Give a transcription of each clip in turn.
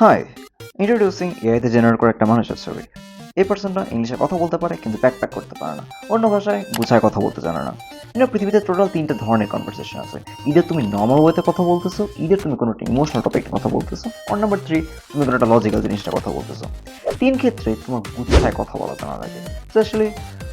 High, introducing এআইতে generate করা একটা মানুষের ছবি। এই পার্সনটা ইংলিশে কথা বলতে পারে কিন্তু ব্যাকপ্যাক করতে পারে না, অন্য ভাষায় গুছায় কথা বলতে জানে না। পৃথিবীতে টোটাল তিনটা ধরনের কনভারসেশন আছে। ইদার তুমি নর্মাল ওয়েতে কথা বলতেছো, ইদার তুমি কোনো একটা ইমোশনাল টপিক কথা বলতেছো, আর নাম্বার 3 তুমি কোনো একটা লজিক্যাল জিনিসটা কথা বলতেছো। তিন ক্ষেত্রে তোমার গুছায় কথা বলা জানা লাগে। স্পেশালি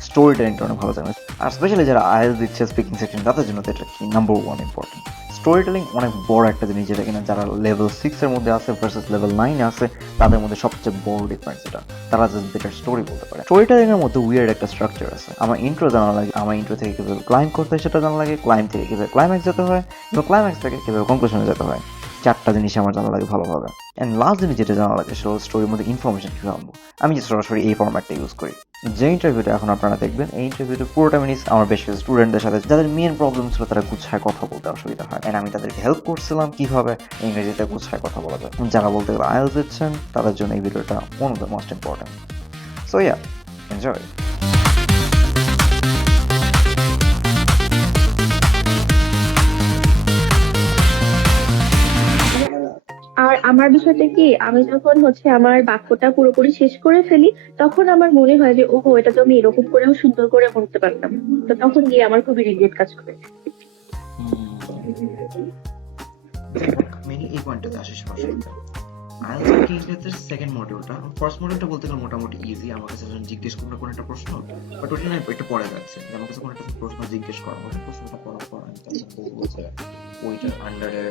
স্টোরি টেলিংটা অনেক ভালো জানে, আর স্পেশালি যারা আইএলস দিচ্ছে স্পিকিং সেকশন, তাদের জন্য তো এটা কি নাম্বার 1 ইম্পর্টেন্ট। স্টোরি টেলিং অনেক বড় একটা জিনিস, যেটা কিনা যারা লেভেল 6 এর মধ্যে আছে ভার্সেস লেভেল 9 আছে, তাদের মধ্যে সবচেয়ে বড় ডিফারেন্স এটা। তারা জাস্ট বেটার স্টোরি বলতে পারে। স্টোরি টেলিং এর মধ্যে উইয়ার্ড একটা স্ট্রাকচার আছে। আমার ইন্ট্রো জানা লাগে, আমার ইন্ট্রো থেকে কিভাবে ক্লাইম্ব করতে হয় সেটা জানা লাগে, ক্লাইম্ব থেকে কিভাবে ক্লাইম্যাক্স যেতে হয়, এবং ক্লাইম্যাক্স থেকে কিভাবে কনক্লুশনে যেতে হয়। চারটা জিনিস আমার জানা লাগে ভালোভাবে। অ্যান্ড লাস্ট জিনিস যেটা জানা লাগে সেটা হলো স্টোরির মধ্যে ইনফরমেশন কীভাবে আনবো। আমি যে সরাসরি এই ফরম্যাটটা ইউজ করি। যে ইন্টারভিউটা এখন আপনারা দেখবেন, এই ইন্টারভিউটা পুরোটা মিনিস আমার বেশ কিছু স্টুডেন্টদের সাথে, যাদের মেন প্রবলেম ছিল তারা গুছায় কথা বলতে অসুবিধা হয়, অ্যান্ড আমি তাদেরকে হেল্প করছিলাম কিভাবে ইংরেজিতে গুছায় কথা বলা যায়। যারা বলতে গেলে আইএলস দিচ্ছেন, তাদের জন্য এই ভিডিওটা one of the most important. So yeah, enjoy. আর আমার বিষয়টা কি, আমি যখন আমার বাক্যটা পুরোপুরি শেষ করে ফেলি, তখন আমার মনে হয় যে ওহো, এটা তো আমি এরকম করেও সুন্দর করে বলতে পারতাম। তো তখন গিয়ে আমার খুবই রিগ্রেট কাজ করে। মেইনলি এই পয়েন্টটাতে আসে সমস্যাটা। আইএলটিএস স্পিকিং ইংলিশের সেকেন্ড মডিউলটা, ফার্স্ট মডিউলটা বলতে গেলে মোটামুটি ইজি। আমার কাছে যখন জিজ্ঞেস করবে কোনো একটা প্রশ্ন, বাট ওটা না একটু পরে যাচ্ছে, আমার কাছে কোনো একটা প্রশ্ন জিজ্ঞেস করা হবে, প্রশ্নটা করার পর আমি তখন বলবো যে ওইটার আন্ডারে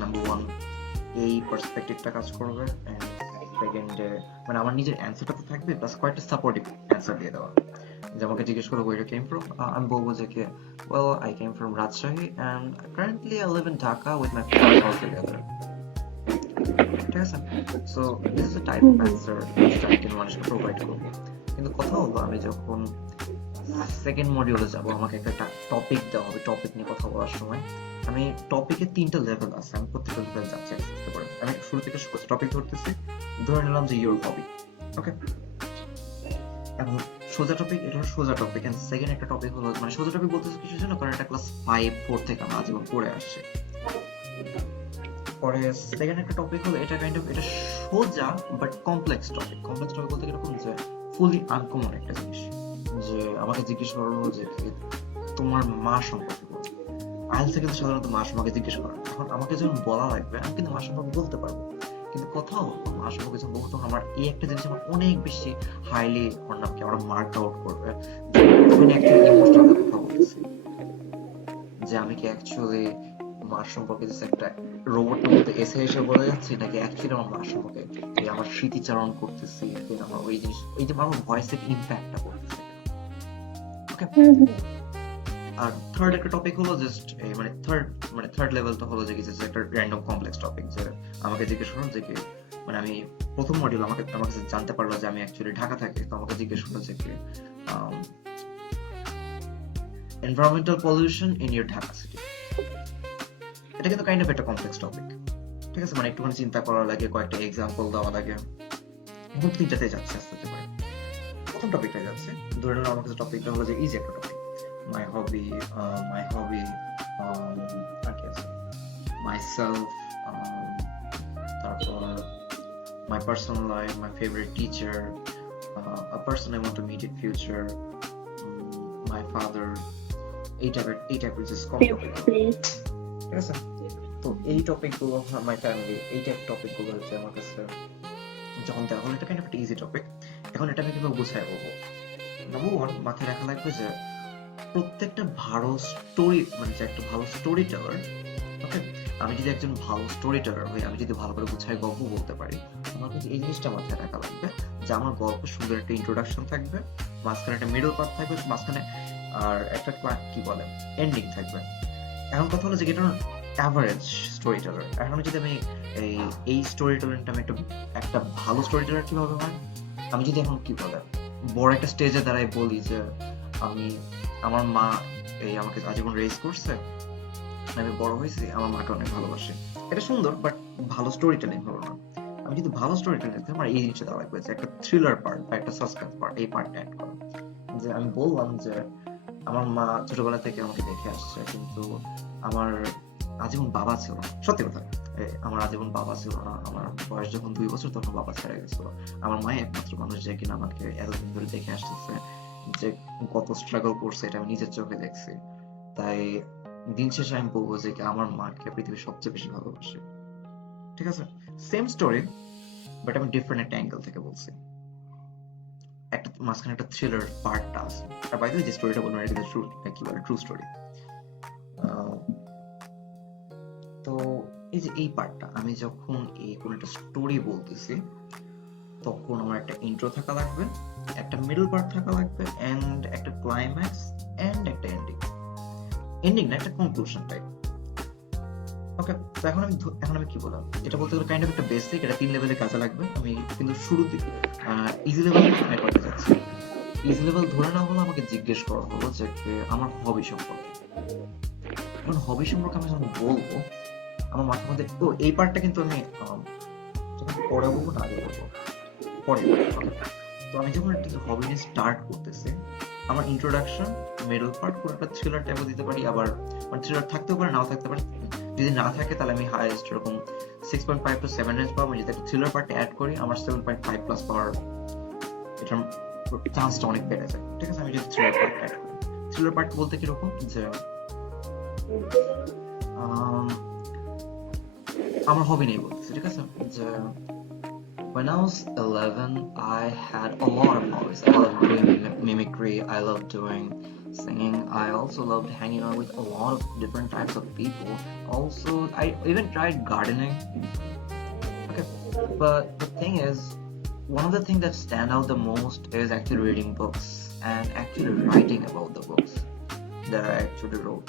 নাম্বার 1 এই পার্সপেক্টিভটা কাজ করবে, এন্ড সেকেন্ডে মানে আমার নিজের অ্যান্সারটা তো থাকবে, প্লাস কয়েকটা সাপোর্টিভ অ্যান্সার দিয়ে দেওয়া। যে আমাকে জিজ্ঞেস করো where you came from, আমি বলবো যে কি, well I came from Rajshahi and currently I live in Dhaka with my family all together. ঠিক আছে? So this is the type of answer যেটা আমি মানুষকে প্রোভাইড করবো। কিন্তু কথা হলো, আমি যখন সেকেন্ড মডিউলে যাব, আমাকে একটা টপিক দেওয়া হবে। টপিক নিয়ে কথা বলার সময় আমি টপিকের 3টা লেভেল আছে, আমি প্রত্যেকটা লেভেল যাচ্ছি আস্তে করে। আমি শুরু থেকে টপিক ধরতেছি, ধরে নিলাম যে ইওর হবি। ওকে, এখন সোজা টপিক, এটা হলো সোজা টপিক। এন্ড সেকেন্ড একটা টপিক হলো, মানে সোজা টপিক বলতে কিছু জন্য, কারণ এটা ক্লাস 5-4 থেকে আমরা আজীবন পড়ে আসছি। পরে সেকেন্ড একটা টপিক হলো, এটা কাইন্ড অফ এটা সোজা but complex topic. Complex topic বলতে কিরকম, যে ফুলি আনকমন একটা জিনিস। যে আমাকে জিজ্ঞেস করা হলো যে তোমার মা সম্পর্কে বলো। আইএলটিএস কিন্তু সাধারণত মা সম্পর্কে জিজ্ঞেস করে। এখন আমাকে যখন বলা লাগবে, আমি কিন্তু মা সম্পর্কে বলতে পারবো, কিন্তু কথা হলো মা সম্পর্কে যখন বলবো, তখন আমার এই একটা জিনিস আমার অনেক বেশি হাইলি ওর নামকে আমরা মার্ক আউট করবে, যে আমি অ্যাকচুয়ালি ইমোশনাল কথা বলতেছি, যে আমি কি অ্যাকচুয়ালি মার সম্পর্কে যে একটা রোবটের মধ্যে এসে এসে বলে যাচ্ছি, নাকি অ্যাকচুয়ালি আমার মার সম্পর্কে এই আমার স্মৃতিচারণ করতেছি, কিংবা আমার ওই জিনিস, এই যে আমার ভয়েসের ইম্প্যাক্টটা করতেছে। ওকে, আর থার্ড একটা টপিক হলো জাস্ট থার্ড লেভেলটা হলো যে কিছু একটা র্যান্ডম কমপ্লেক্স টপিক। যে আমাকে জিজ্ঞেস করুন যে কি, মানে আমি প্রথম মডিউল আমার কাছে জানতে পারলো যে আমি অ্যাকচুয়ালি ঢাকা থাকি, তো আমাকে জিজ্ঞেস করলো যে কি environmental pollution in your Dhaka city. এটা কিন্তু কাইন্ড অফ একটা কমপ্লেক্স টপিক। ঠিক আছে, মানে একটুখানি চিন্তা করা লাগে, কয়েকটা এক্সাম্পল দেওয়া লাগে। এখন 3টাতে যাচ্ছে আস্তে আস্তে করে। প্রথম টপিকটা যাচ্ছে, ধরে নিলাম আমার কাছে টপিকটা হলো যে ইজি একটা টপিক, মাই হবি, আর কি আছে, মাইসেলফ, তারপর my personal life, my favourite teacher, a person I want to meet in future, my father, এই টাইপের যে কম টপিক। ঠিক আছে, তো এই টপিকগুলো, মাই ফ্যামিলি, এই টাইপ টপিকগুলো হচ্ছে আমার কাছে যখন দেওয়া হলো, এটা কাইন্ড অফ একটা ইজি টপিক। এখন এটা আমি কিভাবে গুছায় বলবো? নাম্বার 1 মাথায় রাখা লাগবে যে প্রত্যেকটা ভালো স্টোরি, মানে যে একটা ভালো স্টোরি টেলার, ওকে, আমি যদি একজন ভালো স্টোরি টেলার হই, আমি যদি ভালো করে গুছায় গল্প বলতে পারি, আমার কিন্তু এই জিনিসটা মাথায় রাখা লাগবে যে আমার গল্পে সুন্দর একটা ইন্ট্রোডাকশন থাকবে, মাঝখানে একটা মিডল পার্ট থাকবে, মাঝখানে আর একটা কি বলে এন্ডিং থাকবে। এখন কথা হলো যে এটা অ্যাভারেজ স্টোরি টেলার। এখন যদি আমি এই স্টোরি টেলারটা আমি একটা ভালো স্টোরি টেলার কিভাবে হয়, আমি যদি এখন কি বলে বড় একটা স্টেজে দাঁড়াই বলি যে আমি, আমার মা আমাকে আজীবন রেজ করছে, আমি বড় হয়েছি, আমার মাকে অনেক ভালোবাসি। এটা সুন্দর, বাট ভালো স্টোরি টেলিং হলো না। আমি যদি ভালো স্টোরি টেলিং দিতে, আমার এই জিনিসটা দেওয়া লাগবে যে একটা থ্রিলার পার্ট বা একটা সাসপেন্স পার্ট, এই পার্টটা অ্যাড করা। যে আমি বললাম যে আমার মা ছোটবেলা থেকে আমাকে দেখে আসছে, কিন্তু আমার আজীবন বাবা ছিল না। সত্যি কথা, আমার আজীবন বাবা ছিল না। আমার বয়স যখন 2 বছর তখন বাবা ছেড়ে গেছিল। আমার মা একমাত্র মানুষ যে কিনা আমাকে এতদিন ধরে দেখে আসতেছে, যে কত স্ট্রাগল করছে এটা আমি নিজের চোখে দেখছি। তাই দিন শেষে আমি বলবো যে কি আমার মাকে পৃথিবীর সবচেয়ে বেশি ভালোবাসি। ঠিক আছে, সেম স্টোরি বাট আমি ডিফারেন্ট একটা অ্যাঙ্গেল থেকে বলছি। একটা মাঝখানে একটা থ্রিলার পার্টটা আছে। আর বাই দ্য ওয়ে যে স্টোরিটা বলবো এটা ট্রু, কি বলে ট্রু স্টোরি। তো এই যে এই পার্টটা আমি যখন এই কোন একটা স্টোরি বলতেছি তখন আমার একটা ইন্ট্রো থাকা লাগবে, একটা মিডল পার্ট থাকা লাগবে, এন্ড একটা ক্লাইম্যাক্স, এন্ড একটা এন্ডিং। এন্ডিং না, একটা কনক্লুশন টাইপ। ওকে, তো এখন আমি কি বললাম, এটা বলতে গেলে কাইন্ড অফ একটা বেসিক, এটা 3 লেভেলে কাজে লাগবে। আমি কিন্তু শুরু দিকে ইজি লেভেল আমি করতে যাচ্ছি। ইজি লেভেল ধরে না হলে আমাকে জিজ্ঞেস করা হলো যে আমার হবি সম্পর্কে। এখন হবি সম্পর্কে আমি যখন বলবো আমার মাথার মধ্যে, তো এই পার্টটা কিন্তু আমি যখন পরে বলবো না আগে বলবো, পরে বলবো। তো আমি যখন একটা হবি নিয়ে স্টার্ট করতেছি, আমার ইন্ট্রোডাকশন, মিডল পার্ট পুরো একটা থ্রিলার টাইপও দিতে পারি, আবার মানে থ্রিলার থাকতেও পারে, নাও থাকতে পারে। যদি না থাকে তাহলে আমি হাইয়েস্ট এরকম 6.5 to 7 রেঞ্জ পাবো। যদি একটা থ্রিলার পার্ট অ্যাড করি আমার 7.5 প্লাস পাওয়ার এটার চান্সটা অনেক বেড়ে যায়। ঠিক আছে, আমি যদি থ্রিলার পার্ট অ্যাড করি, থ্রিলার পার্ট বলতে কিরকম যে আমার হবি নিয়ে বলতেছি। ঠিক আছে, যে when I was 11, I had a lot of hobbies. I loved doing mimicry, I loved doing singing, I also loved hanging out with a lot of different types of people. Also, I even tried gardening. Okay, but the thing is, one of the things that stand out the most is actually reading books and actually writing about the books that I actually wrote.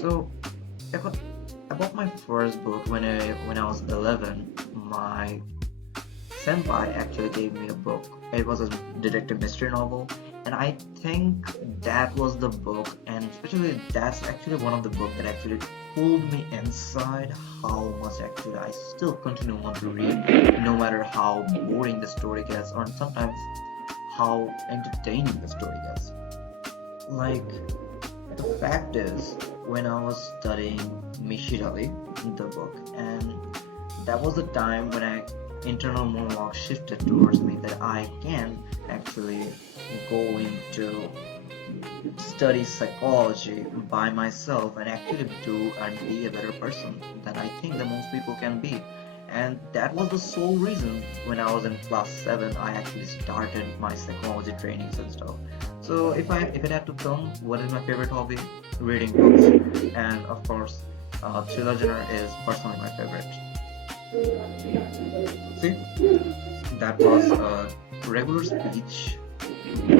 So, about my first book, when I was 11, my senpai actually gave me a book. It was a detective mystery novel, and I think that was the book, and especially that's actually one of the books that actually pulled me inside how much actually I still continue want to read, no matter how boring the story gets, or sometimes how entertaining the story gets. Like, the fact is, when I was studying Mishirali, the book, and that was the time when internal monologue shifted towards me that I can actually go into study psychology by myself and actually do and be a better person than I think that most people can be. And that was the sole reason when I was in class 7 I actually started my psychology trainings and stuff. So if it had to come, what is my favorite hobby? Reading books, and of course thriller genre is personally my favorite. See, that was a regular speech.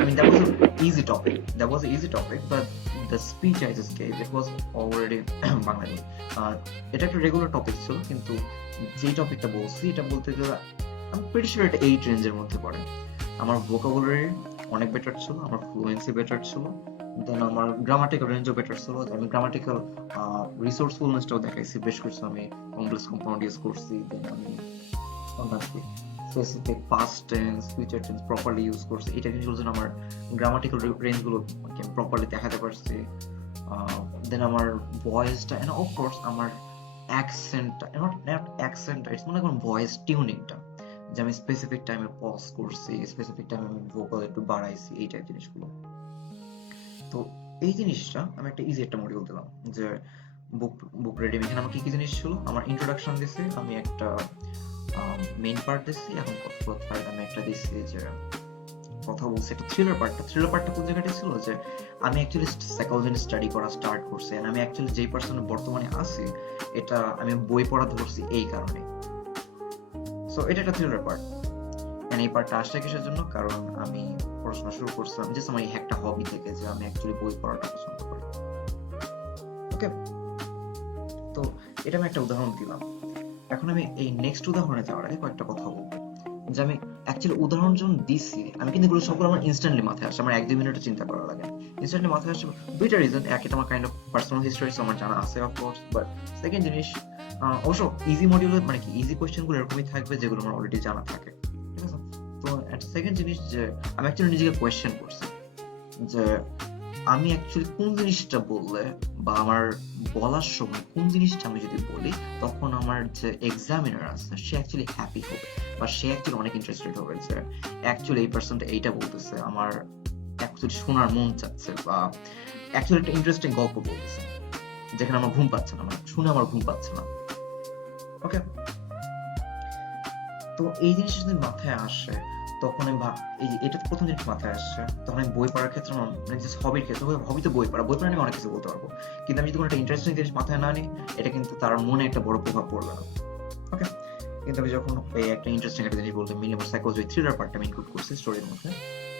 I mean, that was an easy topic, but the speech I just gave, it was already Bangla. এটা একটা regular topic ছিল, কিন্তু যে টপিকটা বলছি এটা বলতে গেলে আমি প্রিটি শিওর এটা 8 রেঞ্জের মধ্যে পড়ে। আমার ভোকাবুলারি অনেক বেটার ছিল, আমার ফ্লুয়েন্সি বেটার ছিল, দেন আমার গ্রামাটিক্যাল রেঞ্জও বেটার ছিল। আমি গ্রামাটিক্যাল রিসোর্সফুলনেসটাও দেখাইছি বেশ কিছু। আমি কমপ্লেক্স কম্পাউন্ড ইউজ করছি, দেন আমি specific past tense, future tense properly use করছি। এটা জিনিসগুলোর জন্য আমার গ্রামাটিক্যাল রেঞ্জগুলো প্রপারলি দেখাতে পারছি। দেন আমার ভয়েসটা, এন্ড অফ কোর্স আমার অ্যাকসেন্টটা, নট অ্যাকসেন্ট, ইটস মনে করেন ভয়েস টিউনিংটা, যে আমি স্পেসিফিক টাইমে পজ করছি, স্পেসিফিক টাইমে আমি ভোকাল একটু বাড়াইছি, এই টাইপ জিনিসগুলো। তো এই জিনিসটা আমি একটা ইজি একটা মডিউল দিলাম যে বুক রিডিং। এখানে আমার কি কি জিনিস ছিল, আমার ইন্ট্রোডাকশন দিছি, আমি একটা মেইন পার্ট দিছি, এখন থার্ড আমি একটা দিছি যে কথা বলছি একটা থ্রিলার পার্টটা কোন জায়গাটা ছিল যে আমি অ্যাকচুয়ালি সাইকোলজি স্টাডি করা স্টার্ট করছি, এন্ড আমি অ্যাকচুয়ালি যেই পার্সনে বর্তমানে আছি এটা আমি বই পড়া ধরছি এই কারণে। সো এটা একটা থ্রিলার পার্ট, এন্ড এই পার্টটা আসছে কিসের জন্য, কারণ আমি পড়াশোনা শুরু করছিলাম জাস্ট আমার এই একটা হবি থেকে যে আমি অ্যাকচুয়ালি বই পড়াটা পছন্দ করি। ওকে, তো এটা আমি একটা উদাহরণ দিলাম। এখন আমি এই নেক্সট উদাহরণে যাওয়ার আগে কয়েকটা কথা বলবো, যে আমি অ্যাকচুয়ালি উদাহরণ যখন দিছি আমি কিন্তু এগুলো সবগুলো আমার ইনস্ট্যান্টলি মাথায় আসে, আমার 1-2 মিনিটও চিন্তা করা লাগে। ইনস্ট্যান্টলি মাথায় আসে দুইটা রিজন, একটা আমার কাইন্ড অফ পার্সোনাল হিস্টরি আমার জানা আছে অফকোর্স, বাট সেকেন্ড জিনিস অবশ্য ইজি মডিউলের মানে কি ইজি কোয়েশ্চেনগুলো এরকমই থাকবে যেগুলো আমার অলরেডি জানা থাকে। ঠিক আছে, তো সেকেন্ড জিনিস যে আমি অ্যাকচুয়ালি নিজেকে কোয়েশ্চেন করছি যে আমি অ্যাকচুয়ালি কোন জিনিসটা বললে বা আমার বলার সময় কোন জিনিসটা আমি যদি বলি, তখন আমার যে এক্সামিনার আছে সে অ্যাকচুয়ালি হ্যাপি হবে বা সে অ্যাকচুয়ালি অনেক ইন্টারেস্টেড হবে যে অ্যাকচুয়ালি এই পার্সনটা এইটা বলতেছে, আমার অ্যাকচুয়ালি শোনার মন চাচ্ছে, বা অ্যাকচুয়ালি একটা ইন্টারেস্টিং গল্প বলতেছে যেখানে আমার ঘুম পাচ্ছে না, মানে শুনে আমার ঘুম পাচ্ছে না। ওকে, তো এই জিনিসটা যদি মাথায় আসে, তখন আমি এটা তো প্রথম জিনিস মাথায় আসছে, তখন আমি বই পড়ার ক্ষেত্রে মানে জাস্ট হবির ক্ষেত্রে, হবি তো বই পড়া নিয়ে অনেক কিছু বলতে পারবো, কিন্তু আমি যদি কোনো একটা ইন্টারেস্টিং জিনিস মাথায় না নিই, এটা কিন্তু তার মনে একটা বড় প্রভাব পড়বে না। ওকে, কিন্তু আমি যখন এই একটা ইন্টারেস্টিং একটা জিনিস বলতে মিনিমাম সাইকোলজি থ্রিলার পার্টটা আমি ইনক্লুড করছি স্টোরির মধ্যে,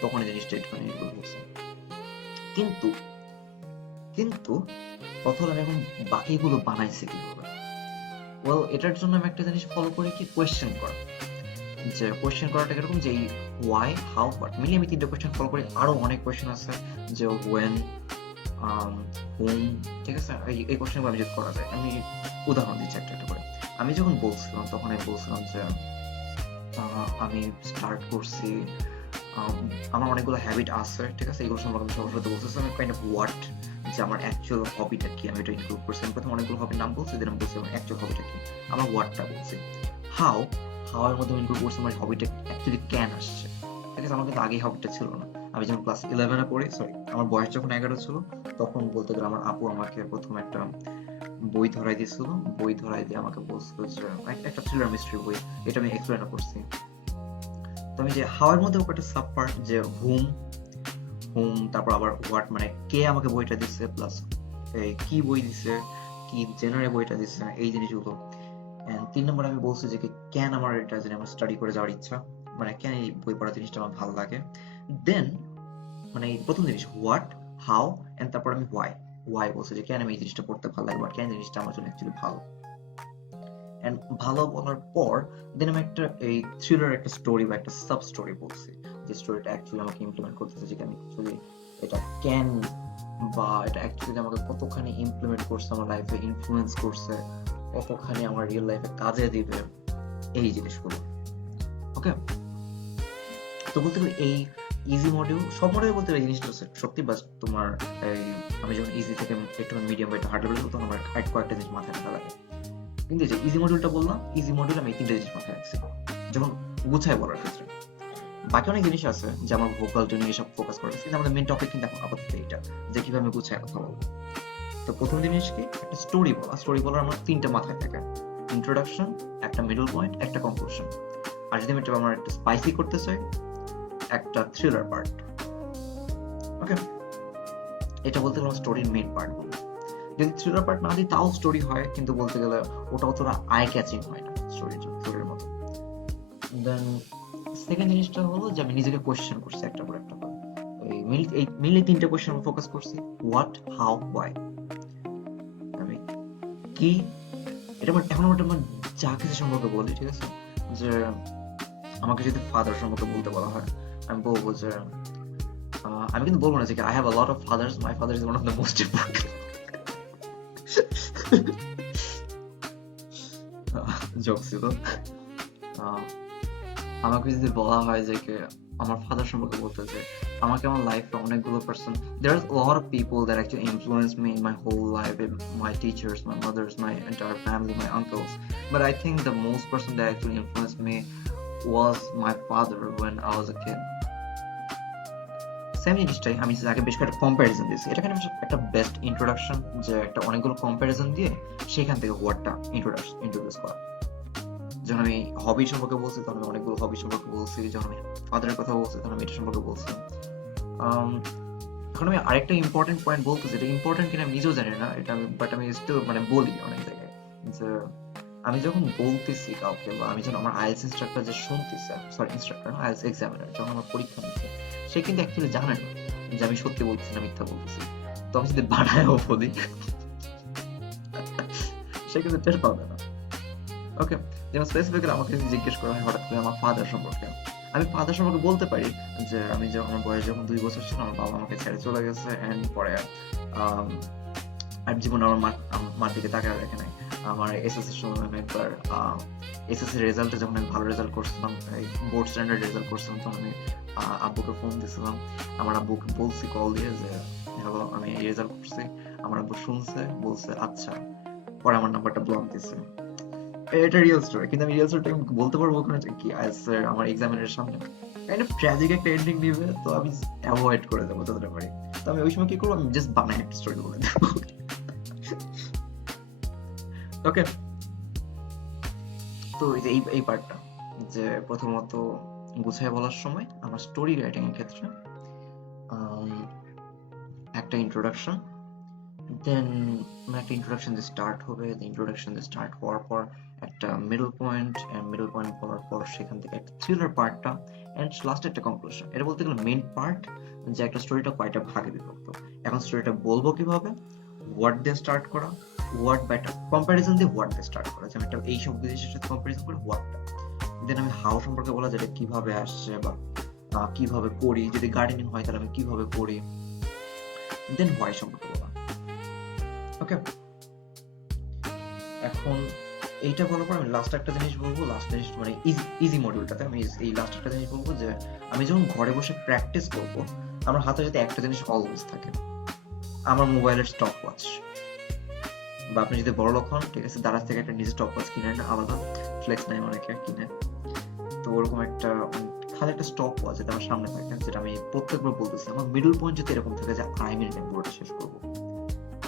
তখন এই জিনিসটা একটুখানি ইনক্লুড হয়েছে। কিন্তু কিন্তু কথা হলো আমি এখন বাকিগুলো বানাইছি কিভাবে? ওয়েল, এটার জন্য আমি একটা জিনিস ফলো করি, কি কোয়েশ্চেন করা। যে কোয়েশ্চেন করাটা এরকম যে ওয়াই, হাউ, হোয়াট মিলিয়ে আমি 3টা কোয়েশ্চেন ফলো করি। আরো অনেক কোয়েশ্চেন আছে, যে ওয়েন, হুম, ঠিক আছে, এই কোয়েশ্চেনগুলো আমি যদি করা যায়, আমি উদাহরণ দিচ্ছি একটা একটা করে। আমি যখন বলছিলাম তখন আমি বলছিলাম যে আমি স্টার্ট করছি, আমার অনেকগুলো হ্যাবিট আছে, ঠিক আছে, এগুলো সম্পর্কে আমি সবার সাথে বলছি। আমি কাইন্ড অফ হোয়াট, যে আমার অ্যাকচুয়াল হবিটা কি, আমি এটা ইনক্লুড করছি। আমি প্রথমে অনেকগুলো হবির নাম বলছি, দেন আমি বলছি আমার অ্যাকচুয়াল হবিটা কি, আমার হোয়াটটা বলছি। হাউ, এর মধ্যে ইনক্লুড করছি আমার হবিটা অ্যাকচুয়ালি কেন আসছে, ঠিক আছে, আমার কিন্তু আগেই হবিটা ছিল না। আমি যখন ক্লাস 11-এ পড়ি, সরি, আমার বয়স যখন 11 ছিল, তখন বলতে গেলে আমার আপু আমাকে প্রথম একটা বই ধরাই দিয়েছিল। বই ধরাই দিয়ে আমাকে বলছিল যে একটা থ্রিলার মিস্ট্রি বই, এটা আমি এক্সপ্লেন করছি। তো আমি যে হাউ এর মধ্যে একটা সাব পার্ট, যে হুম, তারপর আবার হোয়াট, মানে কে আমাকে বইটা দিচ্ছে, প্লাস কি বই দিছে, কি জেনারে বইটা দিচ্ছে, এই জিনিসগুলো। এন্ড 3 নম্বর আমি বলছি যে কেন আমার এটা জানি আমার স্টাডি করে যাওয়ার ইচ্ছা, মানে কেন এই বই পড়া জিনিসটা আমার ভালো লাগে। দেন মানে প্রথম জিনিস হোয়াট, হাউ, এন্ড তারপর আমি ওয়াই বলছি যে কেন আমি এই জিনিসটা পড়তে ভালো লাগে, বা কেন জিনিসটা আমার জন্য অ্যাকচুয়ালি ভালো। এন্ড ভালো বলার পর দেন আমি একটা এই থ্রিলার একটা স্টোরি বা একটা সাব স্টোরি বলছি, যে স্টোরিটা অ্যাকচুয়ালি আমাকে ইমপ্লিমেন্ট করতেছে, যে আমি অ্যাকচুয়ালি এটা ক্যান, বা এটা অ্যাকচুয়ালি আমাকে কতখানি ইমপ্লিমেন্ট করছে আমার লাইফে, ইনফ্লুয়েন্স করছে, কতখানি আমার রিয়েল লাইফে কাজে দিবে, এই জিনিসগুলো। ওকে, তো বলতে গেলে এই ইজি মডিউল, সব মডিউল বলতে এই জিনিসটা সত্যি, বাস তোমার এই আমি যখন ইজি থেকে একটু মিডিয়াম বা একটু হার্ড লেভেল তখন আমার কয়েকটা জিনিস মাথায় রাখা লাগে। কিন্তু যে ইজি মডিউলটা বললাম, ইজি মডিউল আমি 3টা জিনিস মাথায় রাখছি যখন গুছায় বলার ক্ষেত্রে। বাকি অনেক জিনিস আছে যে আমার ভোকাল টোন এসব ফোকাস করা, কিন্তু আমাদের মেইন টপিক কিন্তু এখন আপাতত এইটা, যে কিভাবে আমি গুছায় কথা বলবো। তো প্রথম জিনিস কি, একটা স্টোরি বলার আমার 3টা মাথায় থাকে, ইন্ট্রোডাকশন, একটা মিডল পয়েন্ট, একটা কনক্লুশন। আর যদি আমি এটা আমার একটা স্পাইসি করতে চাই, একটা থ্রিলার পার্ট। ওকে, এটা বলতে গেলে স্টোরির মেইন পার্ট বলবো। যদি থ্রিলার পার্ট না দিই তাও স্টোরি হয়, কিন্তু বলতে গেলে ওটা অতটা আই ক্যাচিং হয় না স্টোরির মতো। দেন সেকেন্ড জিনিসটা হলো যে আমি নিজেকে কোয়েশ্চেন করছি একটা পর একটা, এই মেইনলি 3টা কোয়েশ্চেন ফোকাস করছি, হোয়াট, হাউ, হোয়াই। আমি কি, এটা এখন আমার যা কিছু সম্পর্কে বলি, ঠিক আছে, যে আমাকে যদি ফাদার সম্পর্কে বলতে বলা হয়, আমি বলবো যে আমি কিন্তু বলবো না যে I have a lot of father's, my father is one of the most important. Joke ছিল। আমাকে যদি বলা হয় যে আমার ফাদার সম্পর্কে বলতে, যে আমাকে আমার লাইফে অনেকগুলো person, there are a lot of people that actually influenced me in my whole life, my teachers, my mothers, my entire family, my uncles, but I think the most person that actually influenced me was my father when I was a kid. Same জিনিসটাই আমি আগে বেশ কয়েকটা comparison দিয়েছি, এটা kind of একটা best introduction, যে একটা অনেকগুলো কম্প্যারিজন দিয়ে সেখান থেকে হোয়াটটা ইন্ট্রোডিউস করা। যখন আমি হবি সম্পর্কে বলছি তখন আমি অনেকগুলো হবি সম্পর্কে বলছি, যখন আমি ফাদারের কথা বলছি তখন আমি এটা সম্পর্কে বলছি। এখন আমি আরেকটা ইম্পর্টেন্ট পয়েন্ট বলতেছি, এটা ইম্পর্টেন্ট কিনা আমি নিজেও জানি না, এটা বাট আমি স্টিল মানে বলি অনেক জায়গায়, যে আমি যখন বলতেছি কাউকে, বা আমি যখন আমার আইএলটিএস ইনস্ট্রাক্টর যে শুনতেছে, সরি ইনস্ট্রাক্টর না, আইএলটিএস এক্সামিনার যখন আমার পরীক্ষা নিচ্ছে, সে কিন্তু অ্যাকচুয়ালি জানে না যে আমি সত্যি বলতেছি না মিথ্যা বলতেছি। তো আমি যদি বানায়ও বলি সে কিন্তু টের পাবে না। ওকে, যেমন স্পেসিফিক্যালি আমাকে জিজ্ঞেস করা হয় হঠাৎ করে আমার ফাদার সম্পর্কে, আমি ফাদার সম্পর্কে বলতে পারি যে আমি যখন আমার বয়স যখন 2 বছর ছিল, আমার বাবা আমাকে ছেড়ে চলে গেছে, এন্ড পরে আর জীবন আমার মার দিকে তাকায় রাখে নাই। আমার এসএসসি সময় আমি একবার এসএসসি রেজাল্টে যখন আমি ভালো রেজাল্ট করছিলাম, বোর্ড স্ট্যান্ডার্ড রেজাল্ট করছিলাম, তখন আমি আব্বুকে ফোন দিয়েছিলাম, আমার আব্বুকে বলছি কল দিয়ে যে হ্যালো আমি এই রেজাল্ট করছি, আমার আব্বু শুনছে, বলছে আচ্ছা, পরে আমার নাম্বারটা ব্লক দিছে। এটা রিয়েল স্টোরি, কিন্তু আমি রিয়েল স্টোরিটা বলতে পারবো ওখানে কি স্যার আমার এক্সামিনের সামনে কাইন্ড অফ ট্র্যাজিক একটা এন্ডিং দিবে, তো আমি অ্যাভয়েড করে দেবো যতটা পারি। তো আমি ওই সময় কি করবো, আমি জাস্ট বানাই একটা স্টোরি বলে দেবো। ওকে, তো এই যে এই পার্টটা যে প্রথমত গুছিয়ে বলার সময় আমার স্টোরি রাইটিং এর ক্ষেত্রে একটা ইন্ট্রোডাকশন, দেন একটা ইন্ট্রোডাকশন দিয়ে স্টার্ট হবে, ইন্ট্রোডাকশন দিয়ে স্টার্ট হওয়ার পর একটা মিডল পয়েন্ট, মিডল পয়েন্ট পড়ার পর সেখান থেকে একটা থ্রিলার পার্টটা, এন্ড লাস্টে একটা কনক্লুশন। এটা বলতে গেলে মেইন পার্ট, যে একটা স্টোরিটা কয়টা ভাগে বিভক্ত। এখন স্টোরিটা বলবো কিভাবে, ওয়ার্ড দিয়ে স্টার্ট করা, ওয়ার্ড বা একটা কম্প্যারিজন দিয়ে ওয়ার্ড দিয়ে স্টার্ট করা, যে আমি একটা এই শব্দ জিনিসের সাথে কম্প্যারিজন করে ওয়ার্ডটা, দেন আমি হাউ সম্পর্কে বলা, যেটা কিভাবে আসছে বা কিভাবে করি, যদি গার্ডেনিং হয় তাহলে আমি কিভাবে করি, দেন হোয়াই সম্পর্কে বলা। ওকে, এখন এইটা বলার পর আমি লাস্ট একটা জিনিস বলবো, লাস্ট জিনিস মানে ইজি মডিউলটাতে আমি এই লাস্ট একটা জিনিস বলবো, যে আমি যখন ঘরে বসে প্র্যাকটিস করব, আমার হাতে যাতে একটা জিনিস অলওয়েজ থাকে, আমার মোবাইলের স্টপ ওয়াচ। বা আপনি যদি বড় লোক হন, ঠিক আছে, দারাজ থেকে একটা নিজের স্টপ ওয়াচ কিনে নেন, আলাদা ফ্লেক্স নাই অনেকে কিনে, তো ওরকম একটা খালি একটা স্টপ ওয়াচ যেটা আমার সামনে থাকে, যেটা আমি প্রত্যেকবার বলতেছি, আমার মিডল পয়েন্ট যদি এরকম থাকে যে 2.5 মিনিটে পুরোটা শেষ করবো,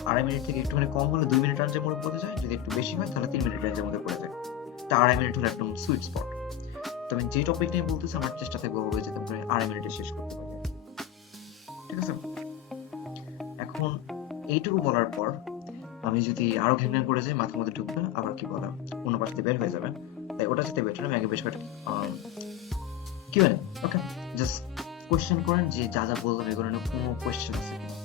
2.5 মিনিট থেকে একটুখানি কম হলে 2 মিনিট রেঞ্জের মধ্যে পড়ে যায়, যদি একটু বেশি হয় তাহলে 3 মিনিট রেঞ্জের মধ্যে পড়ে যায়, তা 2.5 মিনিট হলো একদম সুইট স্পট। তো আমি যে টপিক নিয়ে বলতেছি আমার চেষ্টা থাকবে হবে যেতে পারে 2.5 মিনিটে শেষ করতে পারবে, ঠিক আছে। এখন এইটুকু বলার পর আমি যদি আরো ঘ্যান ঘ্যান করে যাই, মাথার মধ্যে ঢুকবে আবার কি বলে অন্য পাশ দিয়ে বের হয়ে যাবে, তাই ওটা যেতে বেটার আমি আগে বেশ কয়েকটা কিউএনএ। ওকে, জাস্ট কোশ্চেন করেন, যে যা যা বললাম এগুলো নিয়ে কোনো কোশ্চেন আছে কিনা।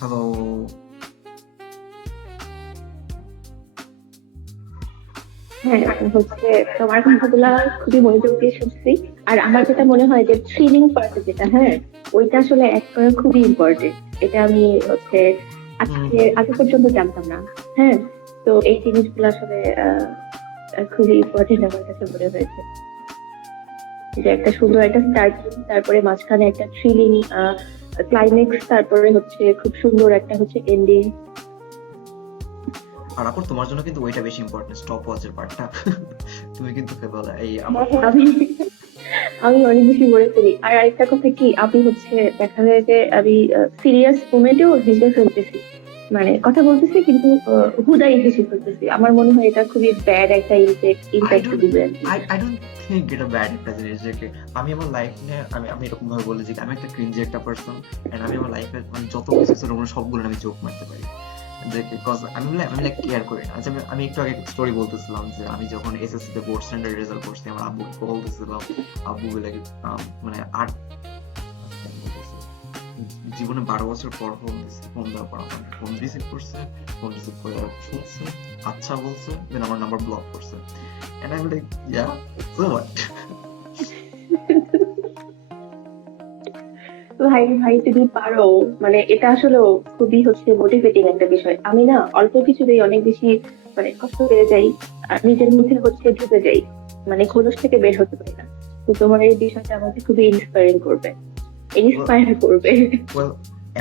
হ্যালো, হ্যাঁ, আমি হচ্ছে তোমার কথাগুলা খুবই মনোযোগ দিয়ে শুনছি। আর আমার যেটা মনে হয় যে ট্রেনিং পার্ট যেটা, হ্যাঁ, ওইটা আসলে একটা খুবই ইম্পর্টেন্ট। এটা আমি হচ্ছে আগে পর্যন্ত জানতাম না। হ্যাঁ, তো এই জিনিসগুলো আসলে খুবই ইম্পর্টেন্ট আমার কাছে মনে হয়েছে, যে একটা সুন্দর একটা স্টার্টিং, তারপরে মাঝখানে একটা থ্রিলিং ক্লাইম্যাক্স, তারপরে হচ্ছে খুব সুন্দর একটা হচ্ছে এন্ডিং। আর আপু তোমার জন্য কিন্তু ওইটা বেশি ইম্পর্টেন্ট, স্টপ ওয়াচের পার্টটা। তুমি কিন্তু বলা এই আমার আমি আমি অনেক বেশি বলে ফেলি। আর আরেকটা কথা কি, আমি হচ্ছে দেখা যায় যে আমি সিরিয়াস মোমেন্টেও হেসে ফেলতেছি, মানে কথা বলতেছি কিন্তু হুদাই হেসে ফেলতেছি। আমার মনে হয় এটা খুবই ব্যাড একটা I ইম্প্যাক্ট don't দিবে আর কি। I don't think এটা ব্যাড একটা জিনিস, যে আমি আমার লাইফ নিয়ে আমি এরকম ভাবে বলি যে আমি একটা ক্রিঞ্জি একটা পারসন, এন্ড আমি আমার লাইফে মানে যত কিছু আছে ওগুলো সবগুলো আমি জোক মারতে পারি, যে বিকজ আমি লাইক কেয়ার করি না। আচ্ছা, আমি একটু আগে স্টোরি বলতেছিলাম যে আমি যখন এসএসসি তে বোর্ড স্ট্যান্ডার্ড রেজাল্ট করছি, আমার আব্বু বলতেছিলাম, আব্বু বলে মানে জীবনে 12 বছর পর ফোন দেওয়ার পর আমাকে ফোন রিসিভ করছে, ফোন রিসিভ করে শুনছে, আচ্ছা বলছে, দেন আমার নাম্বার ব্লক করছে, and I am like yeah, so what. ভাই ভাই যদি পারো, মানে এটা আসলে খুবই হচ্ছে মোটিভেটিং একটা বিষয়। আমি না অল্প কিছুতেই অনেক বেশি মানে কষ্ট পেয়ে যাই, আর নিজের মধ্যে হচ্ছে ঢুকে যাই, মানে খোলস থেকে বের হতে পারি না। তো তোমার এই বিষয়টা আমাকে খুবই ইন্সপায়ার করবে। ওয়েল,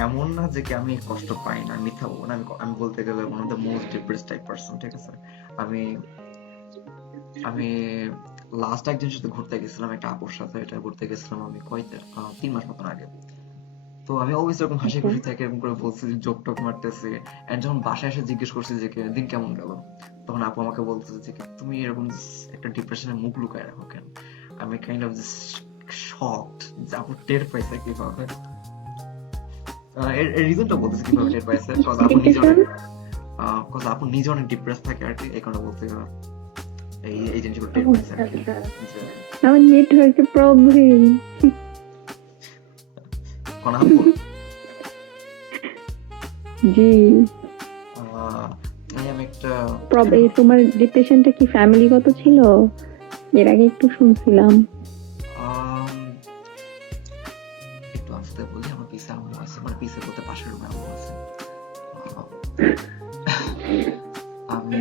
এমন না যে কি আমি কষ্ট পাই না, মিথ্যা বলবো না, আমি বলতে গেলে one of the most depressed type person, ঠিক আছে। আমি আমি লাস্ট একদিন সাথে ঘুরতে গেছিলাম, একটা আপুর সাথে, এটা ঘুরতে গেছিলাম আমি 3 মাস মতন আগে। তো আমি অলওয়েজ এরকম হাসি আচ্ছা, খুশি থেকে এরকম করে বলছি, জোক টোক মারতেছি, এন্ড যখন বাসায় এসে জিজ্ঞেস করছি যে দিন কেমন গেল, তখন আপু আমাকে বলতেছে যে তুমি এরকম একটা ডিপ্রেশনে মুখ লুকায় রাখো কেন। আমি কাইন্ড অফ শকড যে আপু টের পাইছে কিভাবে। এর রিজনটা বলতেছি কিভাবে টের পাইছে, কজ আপু নিজে অনেক ডিপ্রেস থাকে আর কি, এই কারণে বলতে এই জিনিসগুলো টের পাইছে আর কি, যে আমার নেটওয়ার্কের প্রবলেম। কোন আপু জি, আমি একটা তোমার ডিপ্রেশনটা কি ফ্যামিলিগত ছিল? এর আগে একটু শুনছিলাম। আম, একটু আস্তে বলি, আমার পিছে আম্মু আছে, মানে পিছে বলতে পাশের রুমে আম্মু আছে। আমি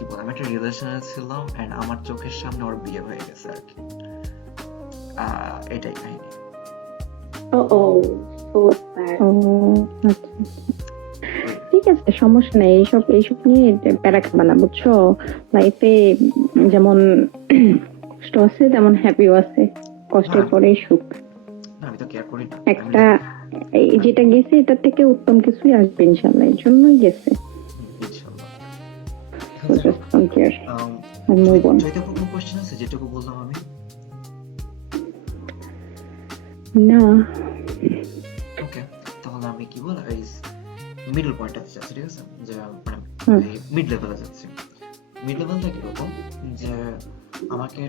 কি বল, আমি একটা রিলেশনে ছিলাম এন্ড আমার চোখের সামনে ওর বিয়ে হয়ে গেছে আর কি। এটাই কাহিনী। ও ও so sad. ও আচ্ছা, ঠিক আছে, সমস্যা নেই। এইসব নিয়ে প্যারা খাবা না, বুঝছো? লাইফে যেমন কষ্ট আছে তেমন হ্যাপিও আছে, কষ্টের হ্যাঁ। পরে সুখ। না, আমি তো কেয়ার করি না। একটা এই যেটা গেছে এটার থেকে উত্তম কিছুই আসবে ইনশাল্লাহ, এর জন্যই গেছে। ইনশাআল্লাহ। So just don't care and move on. যদি কোনো কোশ্চেন আছে যেটুকু বললাম আমি? না, ওকে, তাহলে আমি কি বল, এই মিডল পয়েন্টে যাচ্ছি, ঠিক আছে? যে মানে মিড লেভেলে যাচ্ছি। মিড লেভেলটা কিরকম, যে আমাকে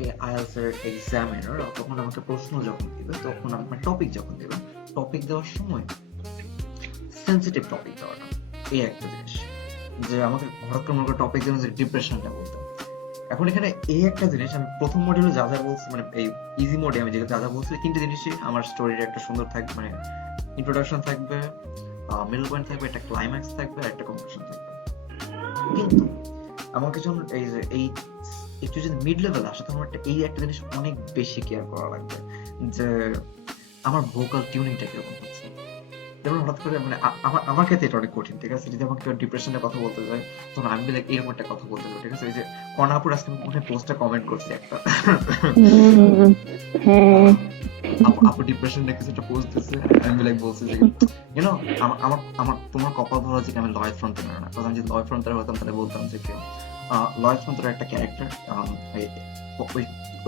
এই আইএলটিএস এর এক্সামিনার তখন আমাকে প্রশ্ন যখন দিবে, তখন আমার টপিক যখন দিবে, টপিক দেওয়ার সময় সেন্সিটিভ টপিক দেওয়াটা, এই একটা জিনিস, যে আমাকে হঠাৎ করে মনে করে টপিক দেওয়া যে ডিপ্রেশনটা বলতে। এখন এখানে এই একটা জিনিস, আমি প্রথম মডিউলে যা যা বলছি, মানে এই ইজি মোডে আমি যা যা বলছি, তিনটে জিনিসই আমার স্টোরির একটা সুন্দর থাকবে, মানে ইন্ট্রোডাকশন থাকবে, মিডল পয়েন্ট থাকবে, একটা ক্লাইম্যাক্স থাকবে, আর একটা কনক্লুশন থাকবে। কিন্তু আমাকে যখন এই যে এই একটু যদি মিড লেভেল আসে, তখন এই একটা জিনিস অনেক বেশি কেয়ার করা লাগবে, যে আমার ভোকাল টিউনিংটা কিরকম হচ্ছে। যেমন হঠাৎ করে মানে আমার ক্ষেত্রে এটা অনেক কঠিন, ঠিক আছে? যদি আমাকে ডিপ্রেশনের কথা বলতে যায়, তখন আমি লাইক এরকম একটা কথা বলতে যাবো, ঠিক আছে? এই যে কর্ণাপুর আজকে মনে পোস্টে কমেন্ট করছে একটা, হ্যাঁ, আপু ডিপ্রেশন নিয়ে কিছু একটা পোস্ট দিচ্ছে, আমি লাইক বলছি যে ইউনো আমার আমার তোমার কপাল ভালো আছে কি আমি লয়েড ফ্রন্টার না, কারণ আমি যদি লয়েড ফ্রন্টার হতাম তাহলে বলতাম যে কেউ লয়েড ফ্রন্টার একটা ক্যারেক্টার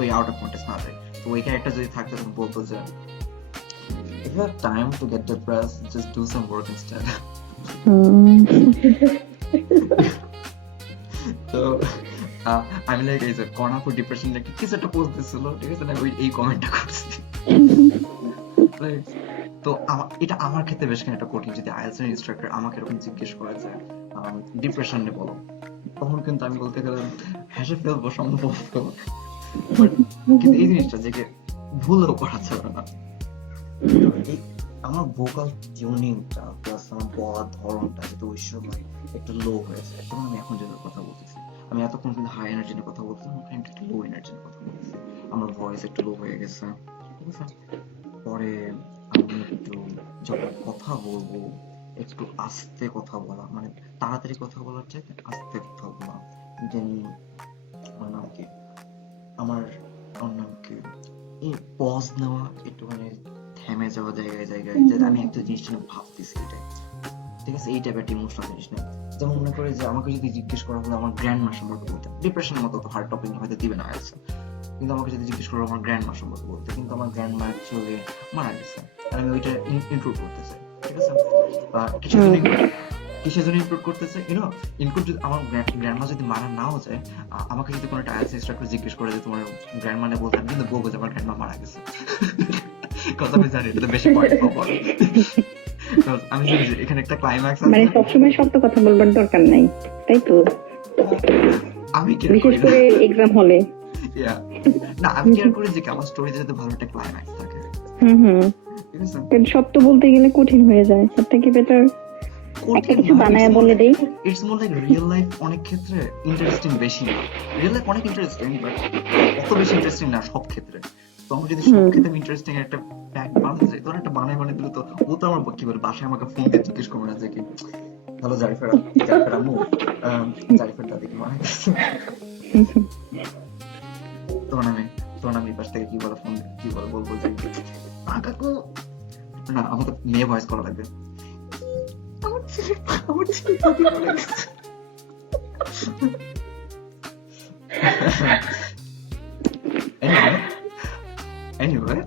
ওই আউট অফ কন্টেক্সট না যায়, তো ওই ক্যারেক্টার যদি থাকতো তখন বলতো যে if you have time to get depressed, just do some work instead. তো আমি লাইক এই যে কর্ণাপুর ডিপ্রেশন নিয়ে কিছু একটা পোস্ট দিচ্ছিল, ঠিক আছে? ওই এই কমেন্টটা করছি। তো এটা আমার ক্ষেত্রে বেশ একটা কঠিন, যদি আইএলটিএস এর ইনস্ট্রাক্টর আমাকে এরকম জিজ্ঞেস করে যে ডিপ্রেশন নিয়ে বলো, তখন কিন্তু আমি বলতে গেলে হেসে ফেলবো সম্ভবত, কিন্তু এই জিনিসটা যে ভুলও করা যাবে না। আমার ভোকাল টিউনিংটা প্লাস আমার বলার ধরনটা যেটা ওই সময় একটু লো হয়েছে, এবং আমি এখন যেটা কথা বলতেছি, আমি এতক্ষণ কিন্তু হাই এনার্জি নিয়ে কথা বলতেছিলাম, এখন একটু লো এনার্জি নিয়ে কথা বলতেছি, আমার ভয়েস একটু লো হয়ে গেছে, ঠিক আছে? পরে আমি একটু যখন কথা বলবো একটু আস্তে কথা বলা, মানে তাড়াতাড়ি কথা বলার চাইতে আস্তে কথা বলা। দেন আমার নাম কি, আমার নাম কি, এই পজ নেওয়া, একটু মানে থেমে যাওয়া জায়গায় জায়গায়, যে আমি একটা জিনিস নিয়ে ভাবতেছি এটাই, ঠিক আছে? এই টাইপের ইমোশনাল জিনিস নিয়ে, যেমন মনে করে যে আমাকে যদি জিজ্ঞেস করা হলো আমার গ্র্যান্ড মা সম্পর্কে বলতে, ডিপ্রেশনের মতো তো হার্ড টপিক হয়তো দিবে না আইএলটিএস, কিন্তু আমাকে যদি জিজ্ঞেস করো আমার গ্র্যান্ড মা সম্পর্কে বলতে, কিন্তু আমার গ্র্যান্ড মা অ্যাকচুয়ালি মারা গেছে, আর আমি ওইটা ইনক্লুড করতে চাই, ঠিক আছে? বা কিসের জন্য ইনক্লুড করতেছে, ইনক্লুড যদি আমার গ্র্যান্ড মা যদি মারা নাও যায়, আমাকে যদি কোনো একটা আইএলটিএস ইনস্ট্রাক্টর জিজ্ঞেস করে যে তোমার গ্র্যান্ড মা নিয়ে বলতে, আমি কিন্তু বলবো যে আমার গ্র্যান্ড মা মারা গেছে। কথা আমি জানি এটা বেশি পয়েন্ট পাবো, আমি জানি যে এখানে একটা ক্লাইম্যাক্স আছে, মানে সবসময় সত্য কথা বলবার দরকার নাই, তাই তো? আমি বিশেষ করে এক্সাম হলে না, আমি কেয়ার করি যে আমার স্টোরিতে যাতে ভালো একটা ক্লাইম্যাক্স থাকে, ঠিক আছে? সত্য বলতে গেলে কঠিন হয়ে যায়, তার থেকে বেটার একটা কিছু বানায় বলে দেই। It's more like real life অনেক ক্ষেত্রে ইন্টারেস্টিং বেশি না, রিয়েল লাইফ অনেক ইন্টারেস্টিং বাট অত বেশি ইন্টারেস্টিং না সব ক্ষেত্রে। তো আমি যদি সব ক্ষেত্রে ইন্টারেস্টিং একটা প্যাক বানাতে চাই, তখন একটা বানায় দিলে তো ও তো আমার কি বলে বাসায় আমাকে ফোন দিয়ে জিজ্ঞেস করবে না যে কি হ্যালো জারিফের আম্মু, জারিফের দাদি কি মারা গেছে, তখন আমি পাশ থেকে কি বলে ফোন কি বলে বলবো যে কাকু, না আমার তো মেয়ে ভয়েস করা লাগবে, আমার ছেলে দাদি মারা গেছে। Anyway,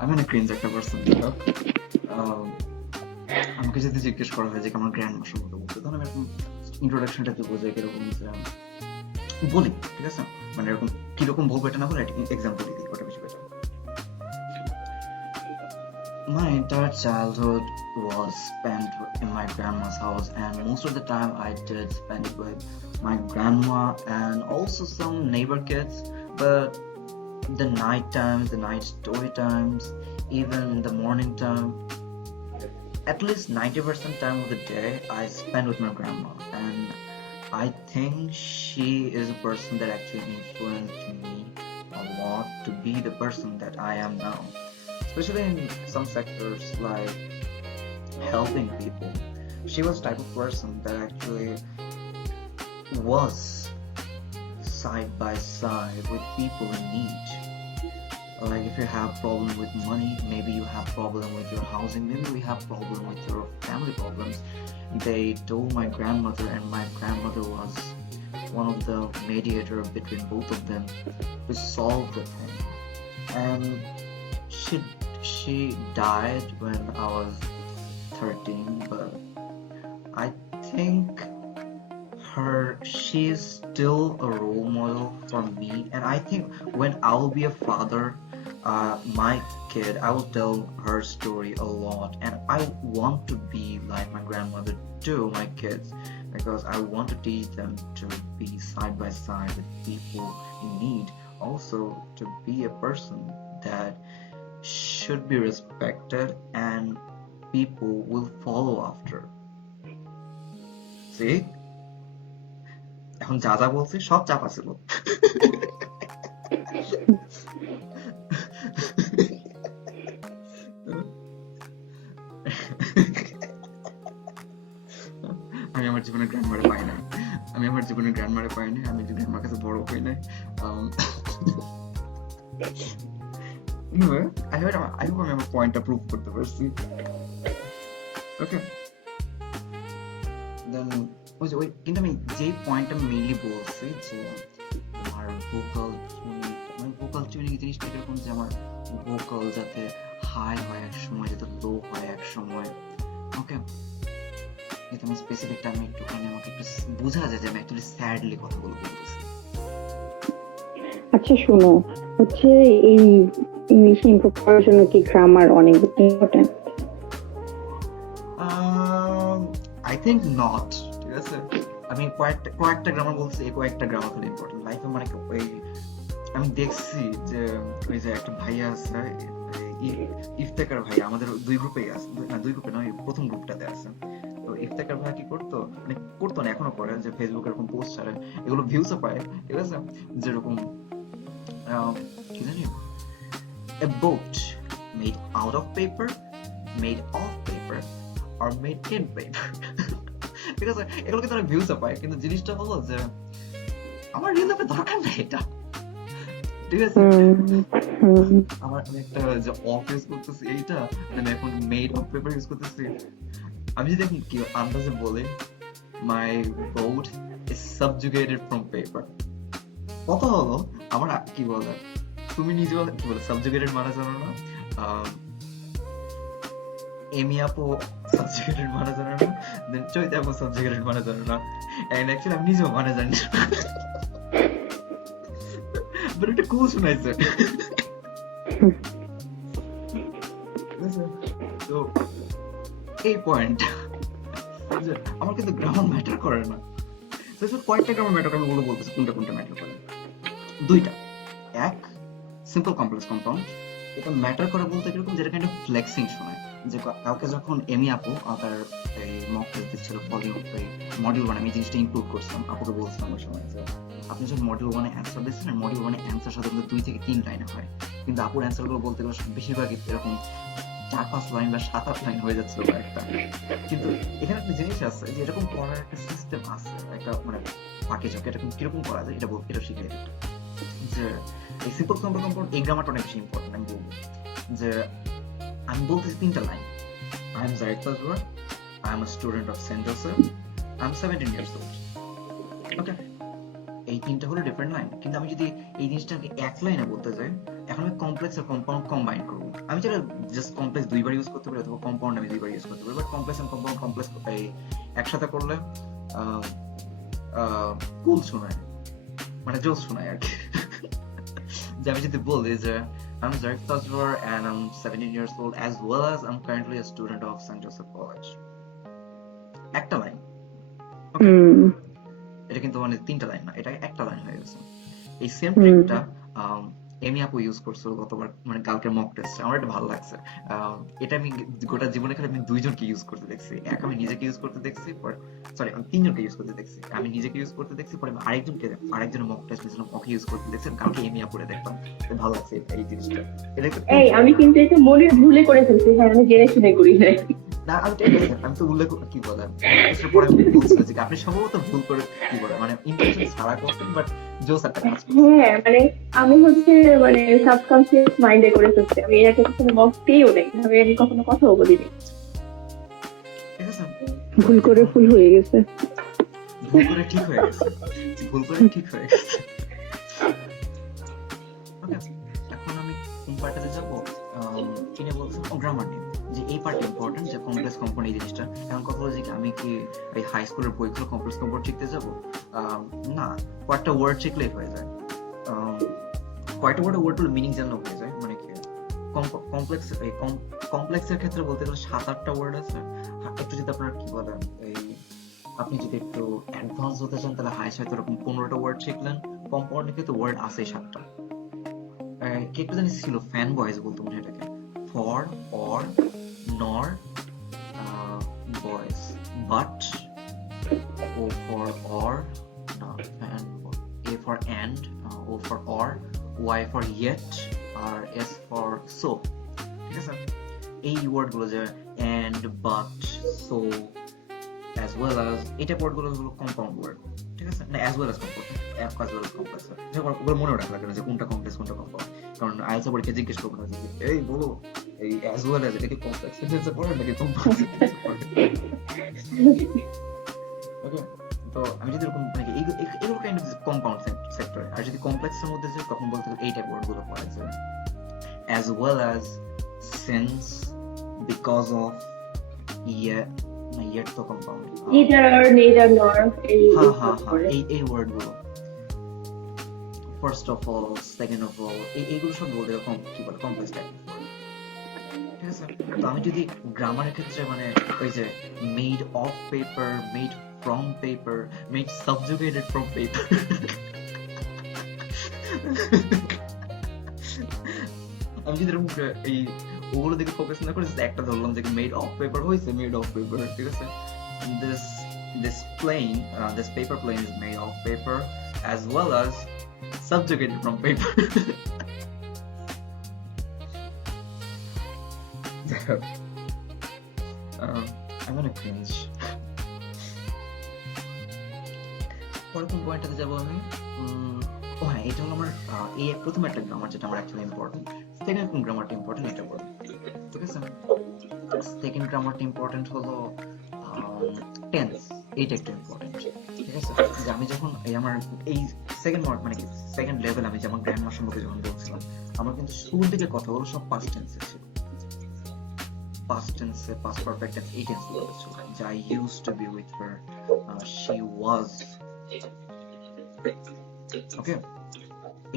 I'm an cringe একটা পারসন। আমাকে যদি জিজ্ঞেস করা হয় যে আমার গ্র্যান্ড মা সম্পর্কে বলতে, তখন আমি এরকম ইন্ট্রোডাকশনটা দিব যে কিরকম বলি, ঠিক আছে? মানে এরকম কিরকম বলবো এটা না বলে এক্সাম্পল দিই, ওটা বেশি better. My entire childhood was spent in my grandma's house, and most of the time I did spend it with my grandma and also some neighbor kids, but the night times, the night story times, even the morning time, at least 90% time of the day I spend with my grandma, and I think she is a person that actually influenced me a lot to be the person that I am now, especially in some sectors like helping people. She was the type of person that actually was side by side with people in need. Like if you have problem with money, maybe you have problem with your housing, maybe we have problem with your family problems. They told my grandmother, and my grandmother was one of the mediator between both of them to solve the thing. And she she died when I was 13, but I think she is still a role model for me. And I think when I will be a father, my kid, I will tell her story a lot, and I want to be like my grandmother to my kids, because I want to teach them to be side by side with people in need, also to be a person that should be respected and people will follow after. See, এখন যা যা বলছি সব চাপা ছিল। আমি আমার জীবনে গ্র্যান্ডমারে পাই নাই, আমি আমার জীবনে গ্র্যান্ডমারে পাই নাই, আমি গ্র্যান্ডমার কাছে বড় হই নাই। I hope আমি আমার পয়েন্টটা প্রুভ করতে পারছি। ওকে, দেন ওই কিন্তু আমি যে পয়েন্টটা মেইনলি বলছি যে আমার ভোকাল টিউনিং জিনিসটা এরকম যে আমার ভোকাল যাতে হাই হয় এক সময়, যাতে লো হয় এক সময়। ওকে, এটা আমি স্পেসিফিক টাইমে একটুখানি আমাকে একটু বোঝা যায় যে আমি অ্যাকচুয়ালি স্যাডলি কথাগুলো বলতেছি। আচ্ছা শোনো, হচ্ছে এই ইংলিশ ইমপ্রুভ করার জন্য কি গ্রামার অনেক ইম্পর্টেন্ট? I think not. ঠিক আছে, আমি কয়েকটা গ্রামার বলছি, এই কয়েকটা গ্রামার খালি ইম্পর্টেন্ট লাইফে। মানে ওই আমি দেখছি যে ওই যে একটা ভাইয়া আছে ইফতেকার ভাই, আমাদের দুই গ্রুপেই আছে, না দুই গ্রুপে নয়, প্রথম গ্রুপটাতে আছে। তো ইফতেকার ভাই কি করতো, মানে করতো না এখনো করে, যে ফেসবুকে এরকম পোস্ট ছাড়ে, এগুলো ভিউজও পায়। ঠিক আছে, যেরকম কি জানি, a boat made out of paper, made of paper, or made in paper. ঠিক আছে, এগুলো কিন্তু অনেক ভিউজও পায়, কিন্তু জিনিসটা হলো যে আমার রিয়েল লাইফে দরকার নেই এটা। ঠিক আছে, আমার আমি একটা যে অফিস করতেছি এইটা, আমি এখন মেড অফ পেপার ইউজ করতেছি। আমি যদি এখন কি আন্দাজে বলে my boat is subjugated from paper, কথা হলো আমার কি বলে, তুমি নিজে কি বলে সাবজুগেটেড মানা জানো না, এমি আপু সাবজুগেটেড মানা জানো না, দেন চৈতা আপু সাবজুগেটেড মানা জানো না, এন্ড অ্যাকচুয়ালি আমি নিজেও মানা জানি না, বাট এটা কুল শোনাইছে। তো এই পয়েন্ট আমার কিন্তু গ্রামার ম্যাটার করে না। কয়েকটা গ্রামার ম্যাটার আমি বলতেছি কোনটা কোনটা ম্যাটার করে। দুইটা, এক সিম্পল কমপ্লেক্স কম্পাউন্ড, এটা ম্যাটার করে বলতে কিরকম, যেটা কাইন্ড অফ ফ্লেক্সিং শোনায়। যে কাউকে যখন এমি আপু তার এই মক টেস্ট দিচ্ছিল মডিউল 1, আমি জিনিসটা ইনক্লুড করছিলাম, আপুকে বলছিলাম ওই সময় যে আপনি যখন মডিউল 1 অ্যান্সার দিচ্ছেন, মডিউল 1 অ্যান্সার সাধারণত 2 থেকে 3 লাইনে হয়, কিন্তু আপুর অ্যান্সার গুলো বলতে গেলে বেশিরভাগই এরকম 4-5 লাইন বা 7-8 লাইন হয়ে যাচ্ছিল একটা। কিন্তু এখানে একটা জিনিস আছে যে এরকম করার একটা সিস্টেম আছে, একটা মানে ফাঁকে ঝোঁকে এরকম কিরকম করা যায় এটা শিখে যে এই সিম্পল কম্পাউন্ড এই গ্রামারটা অনেক বেশি ইম্পর্টেন্ট। আমি বলবো যে আমি বলতেছি 3টা line, I am Zaid Tazwar, I am a student of St. Joseph, I am 17 years old. ওকে, এই 3টা হলো ডিফারেন্ট লাইন, কিন্তু আমি যদি এই জিনিসটাকে এক লাইনে বলতে যাই, এখন আমি কমপ্লেক্স আর কম্পাউন্ড কম্বাইন করবো। আমি যেটা জাস্ট কমপ্লেক্স দুইবার ইউজ করতে পারি, অথবা কম্পাউন্ড আমি দুইবার ইউজ করতে পারি, but complex and compound complex একসাথে করলে কুল শোনায়, মানে জোস শোনায় আর কি। যে আমি যদি বলি যে I'm Zaid Tazwar and I'm 17 years old, as well as I'm currently a student of St. Joseph College. একটা লাইন, এটা কিন্তু মানে 3টা লাইন না, এটা একটা লাইন হয়ে গেছে। এই সেম ট্রিকটা এমি আপু ইউজ করছো গতবার মানে কালকে মক টেস্ট, আমার এটা ভালো লাগছে। এটা আমি গোটা জীবনে খালি আমি দুইজনকে ইউজ করতে দেখছি। এক আমি নিজেকে ইউজ করতে দেখছি, পরে সরি আমি তিনজনকে ইউজ করতে দেখছি। আমি নিজেকে ইউজ করতে দেখছি, পরে আমি আরেকজনের মক টেস্ট দিয়েছিলাম, ওকে ইউজ করতে দেখছি, কালকে এমি আপুরে দেখলাম। তো ভালো লাগছে এই জিনিসটা। এটা একটা এই আমি কিন্তু এটা মনের ভুলে করে ফেলছি, হ্যাঁ আমি জেনে শুনে করি নাই। না আমি তো এটাই আমি তো উল্লেখ কি বলে মক পরে আমি বলছিলাম যে আপনি সম্ভবত ভুল করে কি বলে মানে ইন্টেনশন ছাড়া করতেন, বাট জোস একটা কাজ করছেন। হ্যাঁ মানে আমি হচ্ছে মানে সাবকনসিয়াস মাইন্ডে করে ফেলছি, আমি এর আগে কখনো মক দিইও নাই, আমি কখনো কথাও বলিনি। ঠিক আছে, ভুল করে ফুল হয়ে গেছে। ভুল করে ঠিক হয়ে গেছে, ভুল করে ঠিক হয়ে গেছে। ওকে, এখন আমি কোন পার্টটাতে যাবো? কিনে বলছিলাম ও গ্রামার নিয়ে, যে এই পার্ট ইম্পর্টেন্ট, যে কমপ্লেক্স কম্পাউন্ড এই জিনিসটা। এখন কথা হলো যে আমি কি এই হাই স্কুলের বইগুলো কমপ্লেক্স কম্পাউন্ড শিখতে যাবো? না, কয়েকটা ওয়ার্ড শিখলেই হয়ে যায়। কয়েকটা ওয়ার্ডগুলো মিনিং জানলেও হয়ে যায়। মানে কি কমপ্লেক্সের ক্ষেত্রে বলতে গেলে 7-8টা ওয়ার্ড আছে। একটু যদি আপনার কি বলে এই আপনি যদি একটু অ্যাডভান্স হতে চান তাহলে হাই সাথে এরকম 15টা ওয়ার্ড শিখলেন। কম্পাউন্ডে কিন্তু ওয়ার্ড আছে 7টা। কি একটা জানিস ছিল ফ্যান বয়েজ বলতো মনে হয় এটাকে, for, or, nor, boys, but, O for or, fan, A for and, O for or, Y for yet, আর এস ফর সো। ঠিক আছে, এই ওয়ার্ডগুলো যে and, but, so, as well as এটা ওয়ার্ডগুলো হলো কম্পাউন্ড ওয়ার্ড। ঠিক আছে, না as well as compound, as well as complex. ওগুলো মনে রাখা লাগে না যে কোনটা কমপ্লেক্স কোনটা কম্পাউন্ড, কারণ আইএলটিএস পরীক্ষা জিজ্ঞেস করবে না যে এই বলো এই as well as এটা কি কমপ্লেক্স সেন্টেন্সে পড়ে নাকি কম্পাউন্ড সেন্টেন্সে পড়ে। ওকে, তো আমি যদি এরকম মানে এগুলো কাইন্ড অফ কম্পাউন্ড সেক্টর। আর যদি কমপ্লেক্সের মধ্যে যে তখন বলতে গেলে এই টাইপ ওয়ার্ডগুলো পড়ে যে as well as, since, because of, yet, না yet তো compound, either or neither nor এই ওয়ার্ডগুলো first of all, second of all, এইগুলো সব বলতে কি বলে কমপ্লেক্স টাইপ ওয়ার্ড। ঠিক আছে, তো আমি যদি গ্রামারের ক্ষেত্রে মানে ওই যে made of paper, made from paper, made subjugated from paper, আমি যদি এরকম এই ওগুলো দিকে ফোকাস না করে একটা ধরলাম যে মেড অফ পেপার হয়েছে, মেড অফ পেপার। ঠিক আছে, this paper plane is made of paper as well as subjugated from paper. I'm gonna cringe. পরে কোন পয়েন্টটাতে যাবো আমি? ও হ্যাঁ, এটা হলো আমার এই প্রথম একটা গ্রামার যেটা আমার অ্যাকচুয়ালি ইম্পর্টেন্ট। সেকেন্ড কোন গ্রামারটা ইম্পর্টেন্ট এটা বলবো। ঠিক আছে, সেকেন্ড গ্রামারটা ইম্পর্টেন্ট হলো টেন্স, এইটা একটু ইম্পর্টেন্ট। ঠিক আছে, যে আমি যখন আমার এই সেকেন্ড মানে কি সেকেন্ড লেভেল আমি যেমন গ্র্যান্ড মার সম্পর্কে যখন বলছিলাম, আমার কিন্তু শুরুর দিকে কথাগুলো সব পাস্ট টেন্সে ছিল। পাস্ট টেন্সে, পাস্ট পারফেক্ট টেন্স, এই টেন্স গুলো ছিল যে I used to be with her, she was। ওকে,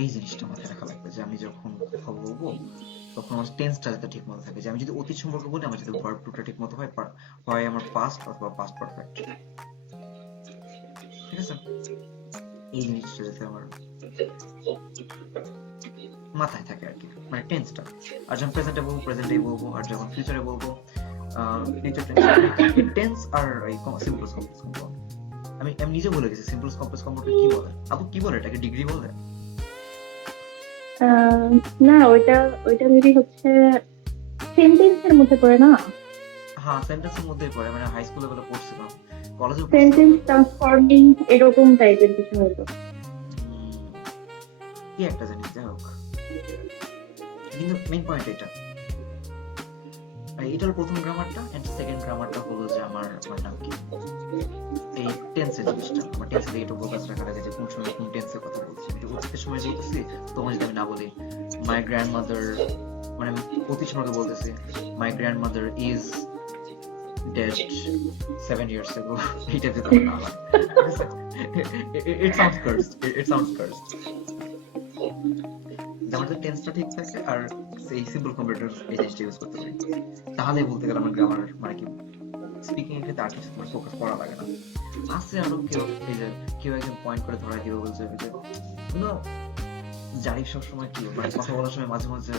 এই জিনিসটা মাথায় রাখা লাগবে যে আমি যখন কথা বলবো তখন আমার টেন্সটা যাতে ঠিক মতো থাকে। যে আমি যদি অতীত সম্পর্কে বলি, আমার যদি ভার্ব টুটা ঠিক মতো হয়, হয় আমার পাস্ট অথবা পাস্ট পারফেক্ট। ঠিক আছে, এই জিনিসটা যাতে আমার মাথায় থাকে আর কি, মানে টেন্সটা। আর যখন প্রেজেন্টে বলবো প্রেজেন্টেই বলবো, আর যখন ফিউচারে বলবো ফিউচার টেন্স। আর এই সিম্পল কমপ্লেক্স কম্পাউন্ড আমি নিজে বলে গেছি। সিম্পল কমপ্লেক্স কম্পাউন্ড কি বলে আপু? কি বলে এটাকে? ডিগ্রি বলে? না, ওইটা যদি হচ্ছে সেন্টেন্সের মধ্যে পড়ে না। হ্যাঁ, সেন্টেন্সের মধ্যেই পড়ে, মানে হাই স্কুলে বলে পড়ছিলাম, কলেজে সেন্টেন্স ট্রান্সফর্মিং এরকম টাইপের কিছু হতো। কি একটা জানি, যাই হোক, কিন্তু মেইন পয়েন্ট এটা হলো প্রথম গ্রামারটা। এন্ড সেকেন্ড গ্রামারটা হলো যে আমার নাম কি এই টেন্সের জিনিসটা। আমার টেন্সের দিকে একটু ফোকাস রাখা লাগে যে কোন সময় কোন টেন্সের কথা বলছি। একটু অতীতের সময় বলতেছি, তোমার যদি আমি না বলি মাই গ্র্যান্ডমাদার, মানে আমি অতীত সময়কে বলতেছি my grandmother is dead 7 years ago. এটা যেটা না হয়, it sounds cursed. It sounds cursed. আমাদের টেন্সটা ঠিক থাকে আর সেই সিম্পল কম্পিউটার এই জিনিসটা ইউজ করতে পারি, তাহলে বলতে গেলে আমার গ্রামার মানে কি স্পিকিং এর ক্ষেত্রে আর কিছু তোমার ফোকাস করা লাগে না। আছে আরো কেউ এই যে কেউ একজন পয়েন্ট করে ধরা দিবে বলছে যে জানি সবসময় কি মানে কথা বলার সময় মাঝে মাঝে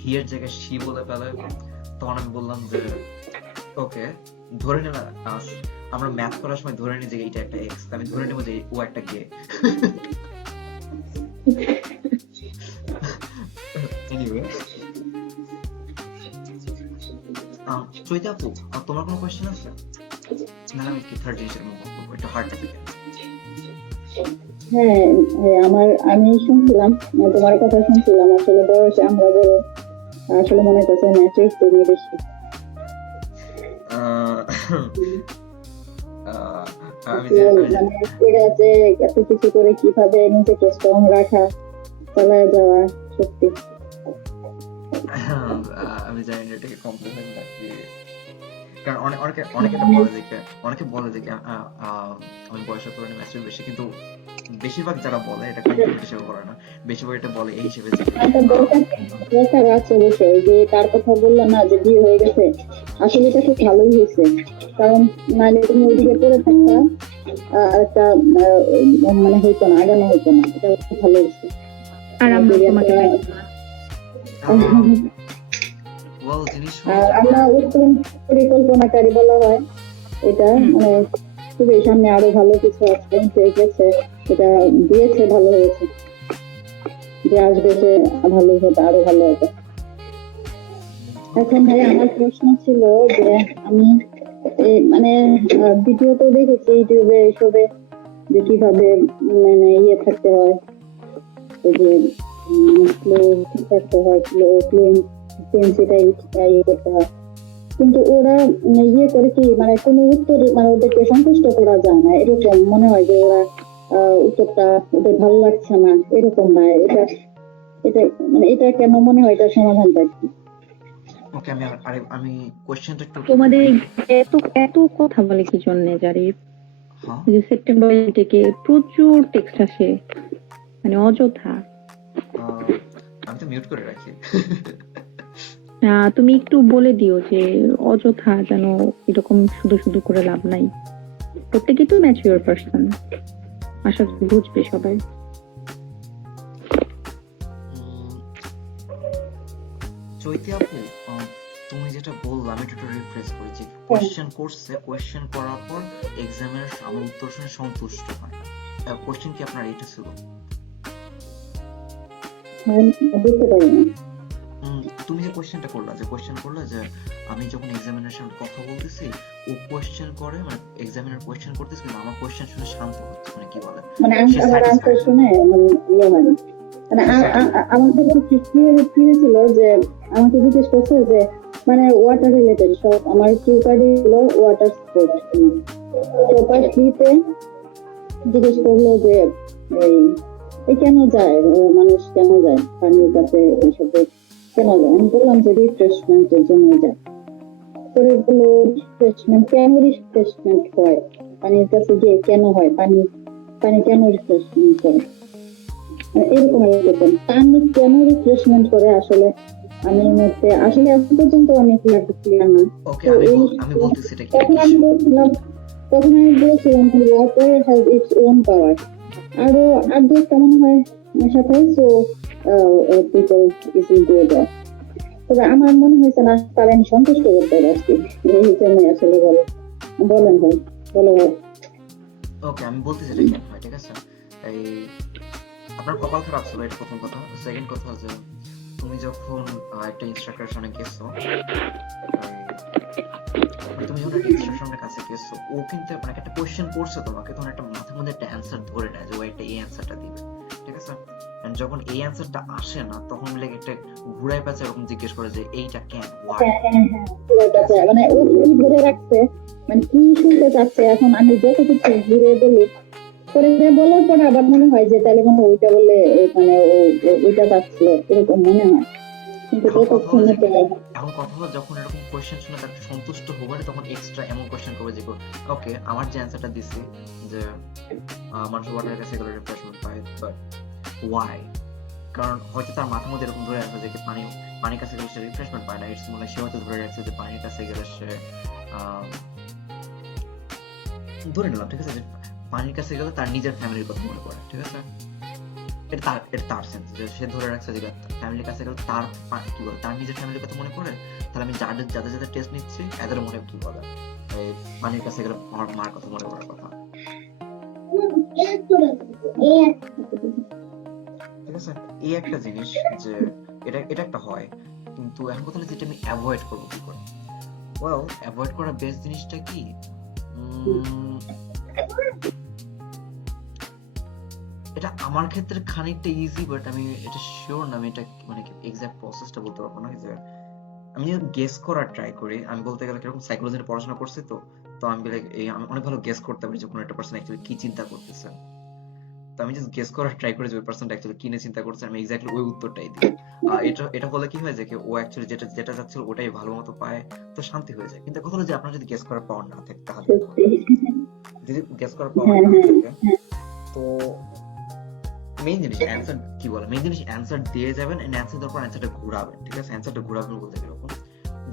হি এর জায়গায় শি বলে ফেলে, তখন আমি বললাম যে ওকে ধরে নে না, আমরা ম্যাথ করার সময় ধরে নিই যে এটা একটা এক্স, আমি ধরে নেবো যে ও একটা গে। এনিওয়ে, চৈতা আপু, তোমার কোনো কোয়েশ্চেন আছে? না আমি কি থার্ড জিনিসের মুখ করবো, একটু হার্ড টপিক। হ্যাঁ, আমি শুনছিলাম, তোমার কথা শুনছিলাম। আসলে বয়সে আমরা বড়, আসলে মনে করছে ম্যাচের তুমি বেশি। আমি মানে ঠিক আছে, এত কিছু করে কিভাবে নিজেকে স্ট্রং রাখা, চালায় যাওয়া, সত্যি। আমি জানি না এটাকে কমপ্লিমেন্ট নাকি, কারণ অনেকে বলে যে আমি বয়সের তুলনায় ম্যাচুর বেশি, কিন্তু বেশিরভাগ যারা বলে এটা কমপ্লিমেন্ট হিসেবে বলে না, বেশিরভাগ এটা বলে এই হিসেবে যে একটা দরকার আছে অবশ্যই, যে তার কথা বললাম না যে বিয়ে হয়ে গেছে, আসলে এটা খুব ভালোই হয়েছে। কারণ নাহলে তুমি ওইদিকে পড়ে থাকতা, একটা মানে হইতো না, আগানো হইতো না। এটা খুব ভালো হয়েছে। আর আমরা তোমাকে আর আমরা উত্তম পরিকল্পনাকারী বলা হয় এটা। মানে খুবই সামনে আরো ভালো কিছু আসবে, হয়ে গেছে, এটা দিয়েছে, ভালো হয়েছে। যে আসবে সে ভালো হবে, আরো ভালো হবে। এখন ভাই আমার প্রশ্ন ছিল যে আমি মানে ভিডিও তো দেখেছি ইউটিউবে এসবে, যে কিভাবে মানে ইয়ে থাকতে হয়, ওই যে স্লো থাকতে হয়, স্লো সেটা ইয়ে করতে হয়। কিন্তু ওরা ইয়ে করে কি মানে কোনো উত্তর মানে ওদেরকে সন্তুষ্ট করা যায় না, এরকম মনে হয় যে ওরা উত্তরটা ওদের ভালো লাগছে না, এরকম না। এটা এটা মানে এটা কেন মনে হয়, এটার সমাধানটা কি? ওকে, আমি কোশ্চেনটা একটু তোমাদের এত এত কথা বলে কি জন্য জারি? হ্যাঁ যে সেপ্টেম্বর থেকে প্রচুর টেক্সট আসে, মানে অযথা। আমি তো মিউট করে রাখি। তুমি একটু বলে দিও যে অযথা যেন এরকম শুধু শুধু করে লাভ নাই। প্রত্যেকেই তো ম্যাচিওর পারসন, আশা করি বুঝবে সবাই। চৈতি আপু, তুমি যেটা বললাম আমি একটু রিফ্রেশ করি, যে কোশ্চেন করছে, কোশ্চেন করার পর এক্সামিনার আমার উত্তর শুনে সন্তুষ্ট হয় না, কোশ্চেন কি আপনার এটা ছিল? বুঝতে পারি না। তুমি যে কোশ্চেনটা করলা, যে আমি যখন এক্সামিনার সামনে কথা বলতেছি, ও কোশ্চেন করে, মানে এক্সামিনার কোশ্চেন করতেছে কিন্তু আমার কোশ্চেন শুনে শান্ত হচ্ছে, মানে কি বলে মানে আমার আনসার শুনে মানে ইয়ে হয় না। মানে আমাদের কি ছিল যে আমাকে জিজ্ঞেস করছে যে মানে ওয়াটার রিলেটেড সব, আমার কিউকারি হলো ওয়াটার স্পোর্টস। পেপার 3 তে জিজ্ঞেস করলো যে এই কেন যায়, মানুষ কেন যায় পানির কাছে, এইসবে কেন যায়? আমি বললাম যে রিফ্রেশমেন্টের জন্য যায়। পরে বললো রিফ্রেশমেন্ট কেন, রিফ্রেশমেন্ট হয় পানির কাছে গিয়ে কেন হয়, পানি কেন রিফ্রেশমেন্ট করে, এরকম এরকম পানি কেন রিফ্রেশমেন্ট করে। আসলে আমি মধ্যে আসলে এখন পর্যন্ত আমি ক্লিয়ার না। ওকে, আমি বলতেছি এটা কি। তখন আমি বলছিলাম ওয়াটার হ্যাজ ইটস ওন পাওয়ার, আরো আর দুটা মনে হয় সাথে, সো পিপল ইজ গুড। তবে আমার মনে হয়েছে না তার আমি সন্তুষ্ট করতে পারছি, এই জন্য আসলে বলেন ভাই, বলো ভাই। ওকে, আমি বলতেছি এটা কেন হয়, ঠিক আছে। এই আপনার কপাল খারাপ ছিল, এটা প্রথম কথা। সেকেন্ড কথা যে তুমি যখন একটা ইনস্ট্রাক্টরের সামনে গেছো, তুমি যখন একটা ইনস্ট্রাক্টরের কাছে গেছো, ও কিন্তু মানে একটা কোশ্চেন করছে তোমাকে, তখন একটা মাথার মধ্যে একটা অ্যান্সার ধরে নেয় যে ও একটা এই অ্যান্সারটা দিবে, ঠিক আছে। যখন এই অ্যান্সারটা আসে না, তখন লেগে একটা ঘুরায় পেঁচে এরকম জিজ্ঞেস করে যে এইটা কেন, ওয়াই। মানে ও কি ধরে রাখছে, মানে কি শুনতে চাচ্ছে। এখন আমি যত কিছু ঘুরে বলি, করে বলার পরে আবার মনে হয় যে তাহলে মনে ওইটা বললে মানে ওইটা পাচ্ছিল, এরকম মনে হয়। কিন্তু ততক্ষণে তো এখন কথা হলো, যখন এরকম কোশ্চেন শুনে তাকে সন্তুষ্ট হবে তখন এক্সট্রা এমন কোশ্চেন করবে যে ওকে আমার যে অ্যান্সারটা দিছি যে মানুষ ওয়াটারের কাছে গেলে রিফ্রেশমেন্ট পায়, বাট ওয়াই? কারণ হয়তো তার মাথার মধ্যে এরকম ধরে রাখছে যে পানির কাছে গেলে সে রিফ্রেশমেন্ট পায় না, ইটস মনে সে হয়তো ধরে রাখছে যে পানির কাছে গেলে সে ধরে নিলাম, ঠিক আছে, যে পানির কাছে গেলে তার নিজের ফ্যামিলির কথা মনে পড়ে, ঠিক আছে। এটা তার সেন্স যে সে ধরে রাখছে যে ফ্যামিলির কাছে গেলে তার কি বলে তার নিজের ফ্যামিলির কথা মনে করে, তাহলে আমি যাদের যাদের যাদের টেস্ট নিচ্ছি এদের মনে কি বলে এই পানির কাছে গেলে আমার মার কথা মনে করার কথা। ঠিক আছে, এই একটা জিনিস যে এটা এটা একটা হয়, কিন্তু এখন কথা হলো যেটা আমি অ্যাভয়েড করবো কি করে। ওয়েল, অ্যাভয়েড করার বেস্ট জিনিসটা কি, এটা আমার ক্ষেত্রে খানিকটা ইজি, বাট আমি এটা শিওর না, আমি এটা মানে এক্সাক্ট প্রসেসটা বলতে পারবো না। যে আমি যদি গেস করার ট্রাই করি, আমি বলতে গেলে কিরকম সাইকোলজিতে পড়াশোনা করছি, তো তো আমি লাইক আমি অনেক ভালো গেস করতে পারি যে কোনো একটা পার্সন অ্যাকচুয়ালি কি চিন্তা করতেছে। তো আমি জাস্ট গেস করার ট্রাই করি যে ওই পার্সনটা অ্যাকচুয়ালি কি নিয়ে চিন্তা করছে, আমি এক্স্যাক্টলি ওই উত্তরটাই দিই। এটা এটা হলে কি হয় যে ও অ্যাকচুয়ালি যেটা যেটা চাচ্ছিল ওটাই ভালো মতো পায়, তো শান্তি হয়ে যায়। কিন্তু কথা হলো যে আপনার যদি গেস করার পাওয়ার না থাকে, তাহলে যদি গেস করার পাওয়ার না থাকে, তো মেইন জিনিস অ্যান্সার কি বলে, মেইন জিনিস অ্যান্সার দিয়ে যাবেন, এন্ড অ্যান্সার দেওয়ার পর অ্যান্সারটা ঘুরাবেন। ঠিক আছে, অ্যান্সারটা ঘুরাবেন বলতে এরকম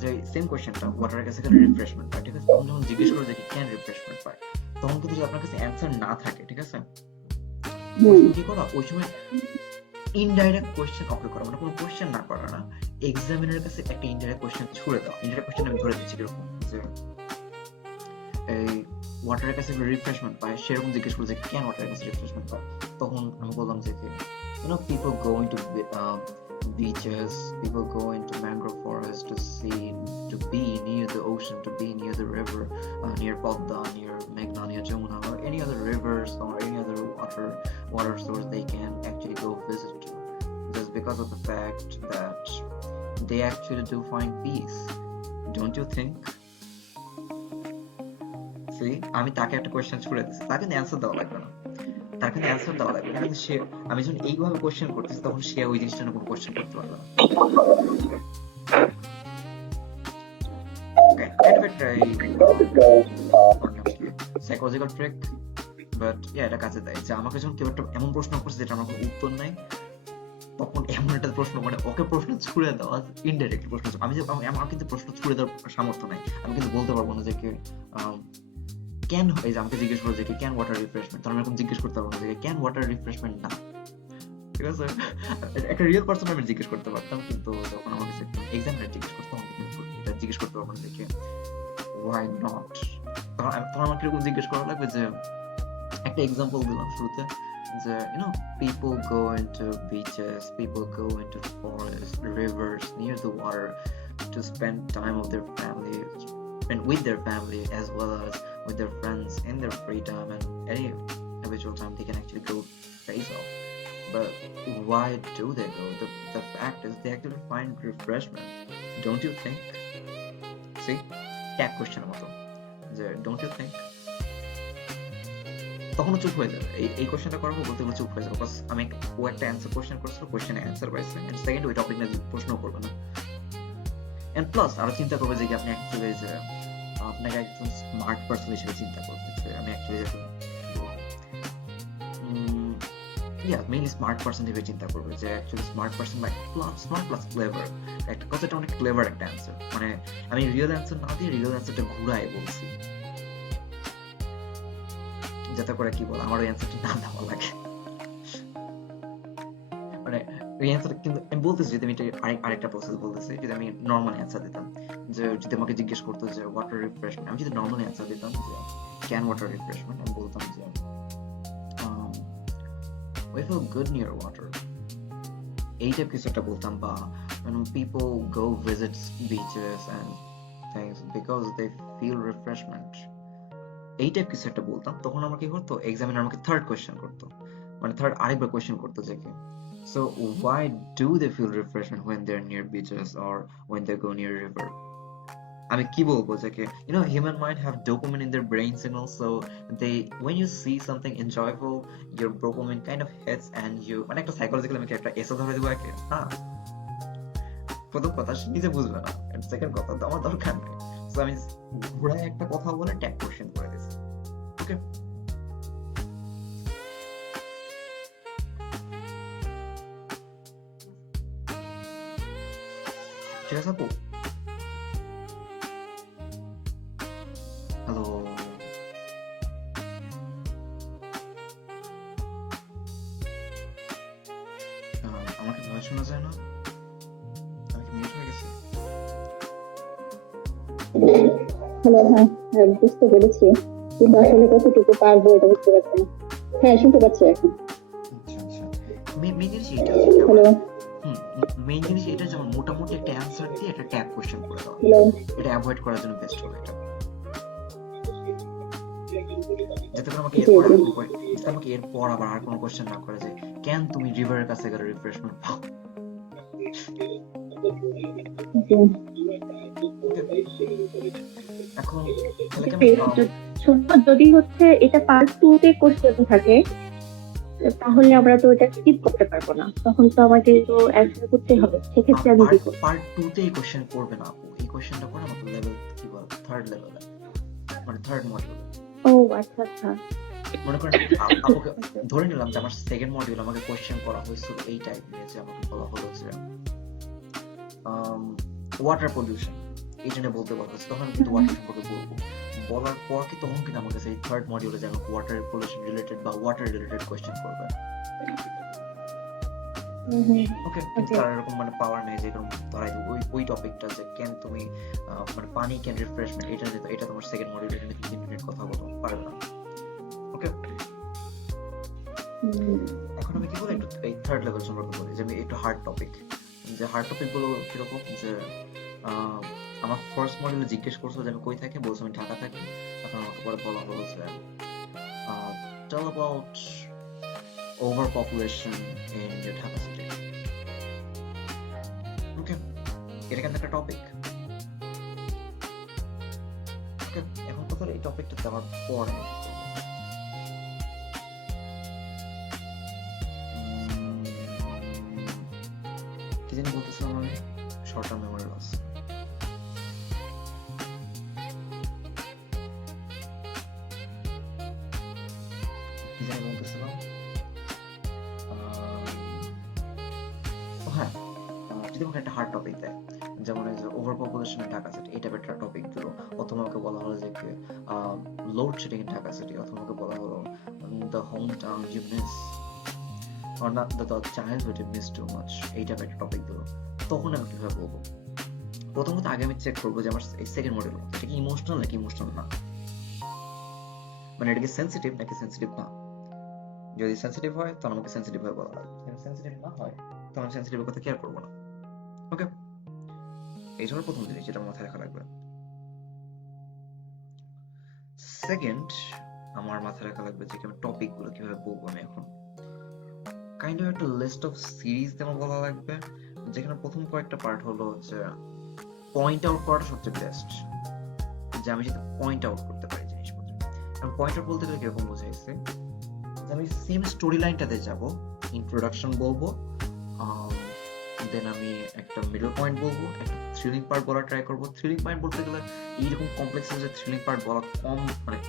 যে সেম কোশ্চেনটা ওয়াটারের কাছে গেলে রিফ্রেশমেন্ট পায়। ঠিক আছে, তখন যখন জিজ্ঞেস করে যে কেন রিফ্রেশমেন্ট পায়, তখন কিন্তু যদি আপনার কাছে অ্যান্সার না থাকে, ঠিক আছে, কি করা ওই সময় ইনডাইরেক্ট কোশ্চেন ওকে করা, মানে কোনো কোশ্চেন না করা না, এক্সামিনারের কাছে একটা ইনডাইরেক্ট কোশ্চেন ছুড়ে দাও। ইনডাইরেক্ট কোশ্চেন আমি ধরে দিচ্ছি কিরকম যে এই ওয়াটারের কাছে রিফ্রেশমেন্ট পায়, সেরকম জিজ্ঞেস করছে কেন ওয়াটারের কাছে রিফ্রেশমেন্ট পায়, তখন আমি বললাম যে people go into beaches, people go into mangrove forest to be near the ocean, to be near the river, near Padma, near Meghna, near Jamuna, or any other rivers or any other water source they can actually go visit to, just because of the fact that they actually do find peace. Don't you think? See, আমি তাকে একটা question ছুড়ে দিচ্ছি, তাকে answer দেওয়া লাগবে না, তাকে অ্যান্সার দেওয়া লাগবে না, কিন্তু সে, আমি যখন এইভাবে কোয়েশ্চেন করতেছি তখন সে ওই জিনিসটা নিয়ে কোনো কোয়েশ্চেন করতে পারবে না। সাইকোলজিক্যাল ট্রিক, বাট এটা কাজে দেয়। যে আমাকে যখন কেউ একটা এমন প্রশ্ন করছে যেটা আমার কোনো উত্তর নাই, তখন এমন একটা প্রশ্ন, মানে ওকে প্রশ্ন ছুড়ে দেওয়া, ইনডাইরেক্ট প্রশ্ন, আমি যে আমার কিন্তু প্রশ্ন ছুড়ে দেওয়ার সামর্থ্য নাই, আমি কিন্তু বলতে পারবো না যে ক্যান, এই যে আমাকে জিজ্ঞেস করো যে ক্যান ওয়াটার রিফ্রেশমেন্ট, তাহলে আমি এরকম জিজ্ঞেস করতে পারবো না যে ক্যান ওয়াটার রিফ্রেশমেন্ট না। ঠিক আছে, একটা রিয়েল পারসন আমি জিজ্ঞেস করতে পারতাম, কিন্তু যখন আমাকে এক্সামিনার জিজ্ঞেস করতাম, এটা জিজ্ঞেস করতে পারবো না যে ওয়াই নট। তখন আমাকে এরকম জিজ্ঞেস করা লাগবে যে, একটা এক্সাম্পল দিলাম শুরুতে যে people go into beaches, people go into forests, rivers, near the water to spend time of their family, and with their family as well as with their friends in their free time, and any individual time they can actually go face off. But why do they go? The fact is they actually find refreshment. Don't you think? See, tag question মতো যে don't you think? তখনও চুপ হয়ে যাবে, এই কোশ্চেনটা করার পর বলতে চুপ হয়ে যাবে, বিকজ আমি ও একটা অ্যান্সার কোশ্চেন করছিল, কোশ্চেনে অ্যান্সার পাইছে, এন্ড সেকেন্ড ওই টপিক নিয়ে প্রশ্ন করবে না, এন্ড প্লাস আরো চিন্তা করবে যে আপনি অ্যাকচুয়ালি যে আপনাকে একজন স্মার্ট পারসন হিসেবে চিন্তা করতেছে। আমি অ্যাকচুয়ালি মেইনলি স্মার্ট পারসন হিসেবে চিন্তা করবে, যে অ্যাকচুয়ালি স্মার্ট পারসন বা স্মার্ট প্লাস ক্লেভার, একটা কথাটা অনেক ক্লেভার একটা অ্যান্সার, মানে আমি রিয়েল অ্যান্সার না দিয়ে রিয়েল অ্যান্সারটা ঘুরাই বলছি, যাতে করে কি বল আমার ওই অ্যান্সারটা না দেওয়া লাগে। মানে ওই অ্যান্সার কিন্তু আমি বলতেছি, যদি আমি আরেকটা প্রসেস বলতেছি, যদি আমি নর্মাল অ্যান্সার দিতাম, যে যদি আমাকে জিজ্ঞেস করতো যে ওয়াটার রিফ্রেশমেন্ট, আমি যদি নর্মাল অ্যান্সার দিতাম যে ক্যান ওয়াটার রিফ্রেশমেন্ট, আমি বলতাম যে we feel good near water, এই টাইপ কিছু একটা বলতাম, বা people go visit beaches and things because they feel refreshment, এই টাইপ কিছু একটা বলতাম। তখন আমার কি করতো, এক্সামিনার আমাকে থার্ড কোয়েশ্চেন করতো, মানে থার্ড আরেকবার কোয়েশ্চেন করতো যে কি, so why do they feel refreshment when they're near beaches or when they go near river? আমি কি বলবো যে কি, human mind have dopamine in their brain signal, so they, when you see something enjoyable, your dopamine kind of hits and you, মানে একটা psychological, আমি একটা এসে ধরে দিব একে, হ্যাঁ, প্রথম কথা সে নিজে বুঝবে না, এন্ড সেকেন্ড কথা তো আমার দরকার নেই, সো আমি ঘুরায় একটা কথা বলে ট্যাগ কোশ্চেন করে দিছি। ওকে, ঠিক আছে আপু, হ্যালো। হ্যালো, হ্যাঁ হ্যাঁ বুঝতে পেরেছি, কিন্তু আসলে কতটুকু পারবো এটা বুঝতে পারছি না। হ্যাঁ শুনতে পাচ্ছি এখন। আচ্ছা আচ্ছা, মেন জিনিস এইটা যে কি হ্যালো মেইন জিনিস এটা যেমন মোটামুটি একটা অ্যান্সার দিয়ে একটা ট্যাগ কোশ্চেন করে দাও, হ্যালো এটা অ্যাভয়েড করার জন্য বেস্ট হবে এটা, যাতে করে আমাকে জি এরপর জি যাতে আমাকে এরপর আবার আর কোনো কোশ্চেন না করে যে কেন তুমি রিভারের কাছে গেলে রিফ্রেশমেন্ট পাও। জি। এখন তাহলে কি আমি যদি হচ্ছে এটা পার্ট 2 তে কোশ্চেন থাকে, তাহলে আমরা তো এটা স্কিপ করতে পারবো না, তখন তো আমাকে তো অ্যান্সার করতে হবে, সেক্ষেত্রে আমি কি করব? পার্ট 2 তে এই কোশ্চেন করবে না আপু, এই কোশ্চেনটা করে আমাকে লেভেল কি বল থার্ড লেভেলে, মানে থার্ড মডিউলে। ও আচ্ছা আচ্ছা। মনে করেন আপুকে ধরে নিলাম যে আমার সেকেন্ড মডিউল আমাকে কোশ্চেন করা হয়েছিল এই টাইপ নিয়ে, যে আমাকে বলা হলো যে ওয়াটার পলিউশন এই জন্য বলতে বলা হয়েছে, তখন আমি কিন্তু ওয়াটার সম্পর্কে বলবো, বলার পর কি তখন কিন্তু আমাকে সেই থার্ড মডিউলে যে আমাকে ওয়াটার পলিউশন রিলেটেড বা ওয়াটার রিলেটেড কোশ্চেন করবে। ওকে, কিন্তু তার এরকম মানে পাওয়ার নেই যে এরকম ধরাই ওই ওই টপিকটা যে কেন তুমি মানে পানি ক্যান রিফ্রেশমেন্ট এটা নিয়ে, এটা তোমার সেকেন্ড মডিউল, এটা নিয়ে 3 মিনিট কথা বলতে পারবে না। ওকে, এখন আমি কি বলি একটু এই থার্ড লেভেল সম্পর্কে বলি, যে আমি একটু হার্ড টপিক, যে হার্ড টপিক গুলো কিরকম, যে আমার ফার্স্ট মডিউলে জিজ্ঞেস করছিল যে আমি কই থাকি, বলছি আমি ঢাকা থাকি, তখন আমাকে পরে বলা হলো যে tell about overpopulation in your Dhaka city. ওকে, এটা কিন্তু একটা টপিক। ওকে, এখন কথা হলো এই টপিকটা দেওয়ার পর আমি কি করবো? কি জানি বলতেছিলাম আমি, শর্ট টার্ম মেমোরি লস। কি জানি বলতেছিলাম, হ্যাঁ, যদি আমাকে একটা হার্ড টপিক দেয়, যেমন এই যে over population in Dhaka city, এই টাইপের একটা টপিক দিল, অথবা আমাকে বলা হলো যে load shedding in Dhaka city, অথবা আমাকে বলা হলো the home town you miss or not the childhood you miss too much, এই টাইপের একটা টপিক দিল, তখন আমি কিভাবে বলবো? প্রথমত আগে আমি চেক করবো যে আমার এই সেকেন্ড মডিউল এটা কি ইমোশনাল নাকি ইমোশনাল না, মানে এটা কি সেন্সিটিভ নাকি সেন্সিটিভ না। যদি সেন্সিটিভ হয় তখন আমাকে সেন্সিটিভ হয়ে বলা লাগবে, যদি সেন্সিটিভ না হয় তখন সেন্সিটিভের কথা কেয়ার করবো না। ওকে, এই জন্য প্রথম জিনিস যেটা মাথায় রাখা লাগবে। সেকেন্ড, আমার মাথায় রাখা লাগবে যে আমি টপিক গুলো কিভাবে বলবো। আমি এখন কাইন্ড অফ একটা লিস্ট অফ সিরিজ তেমন বলা লাগবে, যেখানে প্রথম কয়েকটা পার্ট হলো যে পয়েন্ট আউট করাটা সবচেয়ে বেস্ট, যে আমি যদি পয়েন্ট আউট করতে পারি জিনিসপত্র। কারণ পয়েন্ট আউট বলতে গেলে কিরকম বোঝাইছে, যে আমি সেম স্টোরি লাইনটাতে যাব, ইন্ট্রোডাকশন বলবো, দেন আমি একটা মিডল পয়েন্ট বলবো, একটা থ্রিলিং পার্ট বলা ট্রাই করবো। থ্রিলিং পয়েন্ট বলতে গেলে এইরকম কমপ্লেক্স যে থ্রিলিং পার্ট বলা কম মানে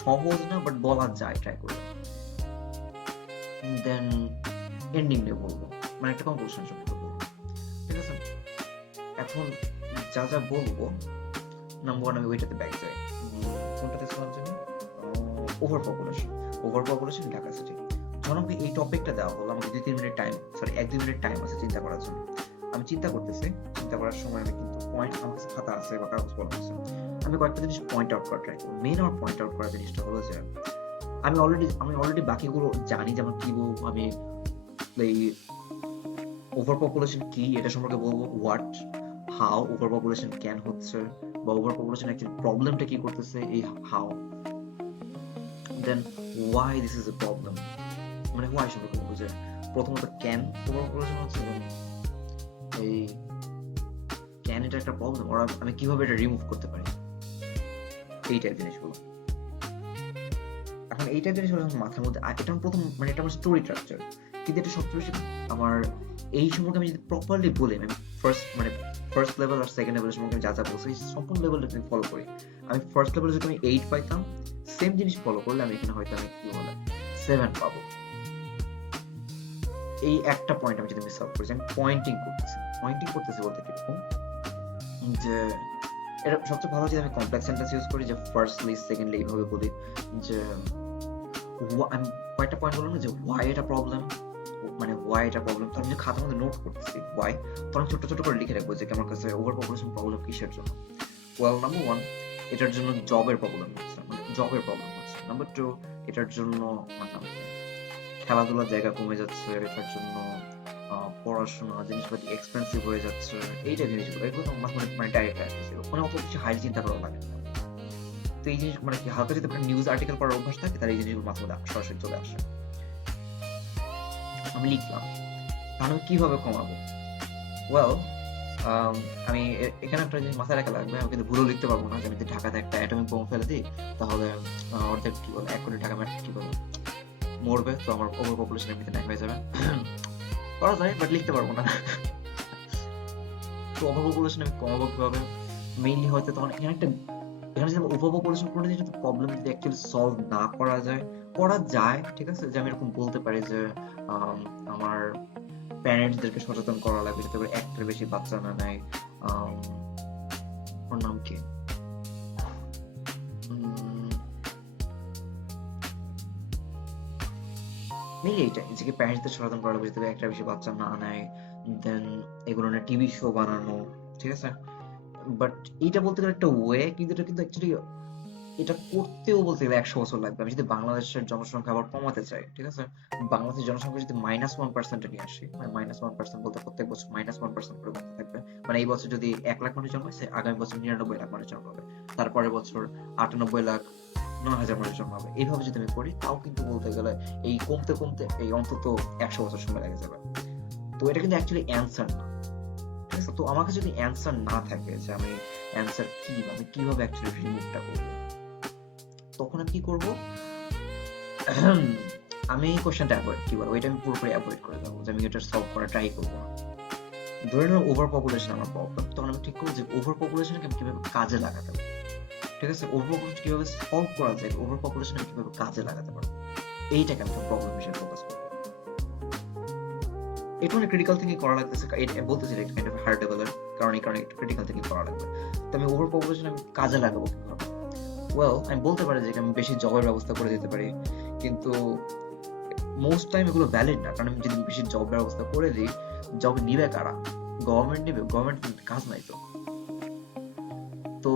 সহজ না, বাট বলা যায়, ট্রাই করবো। দেন এন্ডিং নিয়ে বলবো, মানে একটা কনক্লুশন সম্পর্কে বলবো, ঠিক আছে। এখন যা যা বলবো, নাম্বার ওয়ান আমি ওইটাতে ব্যাক যাই, কোনটাতে ছিলাম জানি, ওভার পপুলেশন ঢাকা সিটি। যখন আমাকে এই টপিকটা দেওয়া হলো, আমাকে 2-3 minute time, sorry 1-2 minute time আছে চিন্তা করার জন্য। আমি চিন্তা করতেছি, চিন্তা করার সময় আমি কিন্তু পয়েন্ট, আমার কাছে খাতা আছে বা কাগজ কলম আছে, আমি কয়েকটা জিনিস পয়েন্ট আউট করা ট্রাই করবো। মেইন আমার পয়েন্ট আউট করা জিনিসটা হলো যে আমি অলরেডি বাকিগুলো জানি, যেমন কি বলবো, আমি এই ওভার পপুলেশন কি এটা সম্পর্কে বলবো, what how over population can হচ্ছে, বা ওভার পপুলেশন অ্যাকচুয়ালি প্রবলেমটা কি করতেছে, এই how, then why this is a problem, মানে হোয়াই সম্পর্কে বলবো, যে প্রথমত ক্যান ওভার পপুলেশন হচ্ছে, এই ক্যান এটা একটা প্রবলেম, ওরা আমি কিভাবে এটা রিমুভ করতে পারি, এই টাইপ জিনিসগুলো। এখন এই টাইপ জিনিসগুলো মাথার মধ্যে, এটা প্রথম মানে এটা আমার স্টোরি স্ট্রাকচার, কিন্তু এটা সবচেয়ে বেশি আমার এই সম্পর্কে আমি যদি প্রপারলি বলি, আমি ফার্স্ট লেভেল আর সেকেন্ড লেভেলের সম্পর্কে যা যা বলছি সম্পূর্ণ লেভেলটা আমি ফলো করি। আমি ফার্স্ট লেভেলে যদি আমি 8 পাইতাম, সেম জিনিস ফলো করলে আমি এখানে হয়তো আমি কি বলে 7 পাবো। এই একটা পয়েন্ট আমি যদি মিস আউট করি, আমি পয়েন্টিং করতেছি বলতে কিরকম, যে এটা সবচেয়ে ভালো যদি আমি কমপ্লেক্স সেন্টেন্স ইউজ করি, যে ফার্স্টলি সেকেন্ডলি এইভাবে বলি, যে আমি কয়েকটা পয়েন্ট বললাম না, যে ওয়াই এটা প্রবলেম, মানে ওয়াই এটা প্রবলেম, তো আমি যে খাতার মধ্যে নোট করতেছি ওয়াই, তখন ছোট ছোট করে লিখে রাখবো যে আমার কাছে ওভার পপুলেশন প্রবলেম কিসের জন্য। ওয়েল নাম্বার ওয়ান, এটার জন্য জবের প্রবলেম হচ্ছে, মানে জবের প্রবলেম হচ্ছে। নাম্বার টু, এটার জন্য খেলাধুলার জায়গা কমে যাচ্ছে, এটার জন্য পড়াশোনা জিনিসপাতি এক্সপেন্সিভ হয়ে যাচ্ছে, এইটা জিনিসগুলো এগুলো তো মানে ডাইরেক্ট আসছে, মানে অত কিছু হাই চিন্তা করা লাগে না। তো এই জিনিস মানে কি হালকা যদি আপনার নিউজ আর্টিকেল পড়ার অভ্যাস থাকে তাহলে এই জিনিসগুলো মাথার মধ্যে সরাসরি চলে আসে। আমি লিখলাম, তাহলে আমি কিভাবে কমাবো? ওয়েল আমি এখানে একটা জিনিস মাথায় রাখা লাগবে, আমি কিন্তু ভুলও লিখতে পারবো না যে আমি যদি ঢাকাতে একটা অ্যাটমিক বোম ফেলে দিই তাহলে অর্ধেক কি বলে 1 কোটি ঢাকা কি বলে মরবে, তো আমার ওভার পপুলেশন এমনিতে নাই হয়ে যাবে। করা যায় বাট লিখতে পারবো না। তো ওভার পপুলেশন আমি কমাবো কিভাবে? মেইনলি হয়তো তখন এখানে যদি ওভার পপুলেশন করে দিই, যদি প্রবলেম যদি অ্যাকচুয়ালি সলভ না করা যায়, ঠিক আছে, যে আমি এরকম বলতে পারি যে আমার প্যারেন্টসদেরকে সচেতন করা লাগবে যাতে করে একটার বেশি বাচ্চা না নেয়। ওর নাম কি, এইটাই যে প্যারেন্টসদের সচেতন করা লাগবে যাতে করে একটার বেশি বাচ্চা না নেয়। দেন এগুলো নিয়ে টিভি শো বানানো, ঠিক আছে। বাট এইটা বলতে গেলে একটা ওয়ে, কিন্তু এটা কিন্তু অ্যাকচুয়ালি এটা করতেও বলতে গেলে 100 বছর লাগবে। আমি যদি বাংলাদেশের জনসংখ্যা আবার কমাতে চাই, ঠিক আছে, বাংলাদেশের জনসংখ্যা যদি -1% নিয়ে আসি, মানে -1% বলতে প্রত্যেক বছর -1% করে বাড়তে থাকবে, মানে এই বছর যদি 1 লাখ মানুষ জন্মাইছে, আগামী বছর 99 লাখ মানুষ জন্মাবে, তারপরের বছর 98 লাখ 9,000 মানুষ জন্মাবে। এইভাবে যদি আমি করি তাও কিন্তু বলতে গেলে এই কমতে কমতে এই অন্তত 100 বছর সময় লেগে যাবে। তো এটা কিন্তু অ্যাকচুয়ালি অ্যান্সার না, ঠিক আছে। তো আমাকে যদি অ্যান্সার না থাকে যে আমি অ্যান্সার কি, আমি কিভাবে অ্যাকচুয়ালি রিমুভটা করবো, তখন আমি কি করবো? আমি কোশ্চেনটা অ্যাভয়েড কি বলবো, এটা আমি পুরোপুরি অ্যাভয়েড করে দেবো, যে আমি এটা সলভ করা ট্রাই করবো না। ধরে নাও ওভার পপুলেশন আমার প্রবলেম, তখন আমি ঠিক করবো যে ওভার পপুলেশনকে আমি কিভাবে কাজে লাগাতে পারি, ঠিক আছে, ওভার পপুলেশন কিভাবে সলভ করা যায়, ওভার পপুলেশন আমি কিভাবে কাজে লাগাতে পারবো, এইটাকে আমি প্রবলেম হিসেবে ফোকাস করবো। এটা অনেক ক্রিটিক্যাল থিঙ্কিং করা লাগতেছে, বলতেছি এটা কাইন্ড অফ হার্ড লেভেলের, কারণ এই কারণে একটু ক্রিটিক্যাল থিঙ্কিং করা লাগবে। তো আমি ওভার পপুলেশন আমি কাজে লাগাবো কিভাবে? ওয়েল, আমি বলতে পারি যে আমি বেশি জবের ব্যবস্থা করে দিতে পারি, কিন্তু মোস্ট টাইম এগুলো ভ্যালিড না, কারণ আমি যদি বেশি জব ব্যবস্থা করে দিই, জব নিবে কারা? গভর্নমেন্ট নিবে, গভর্নমেন্ট কাজ নাই তো। তো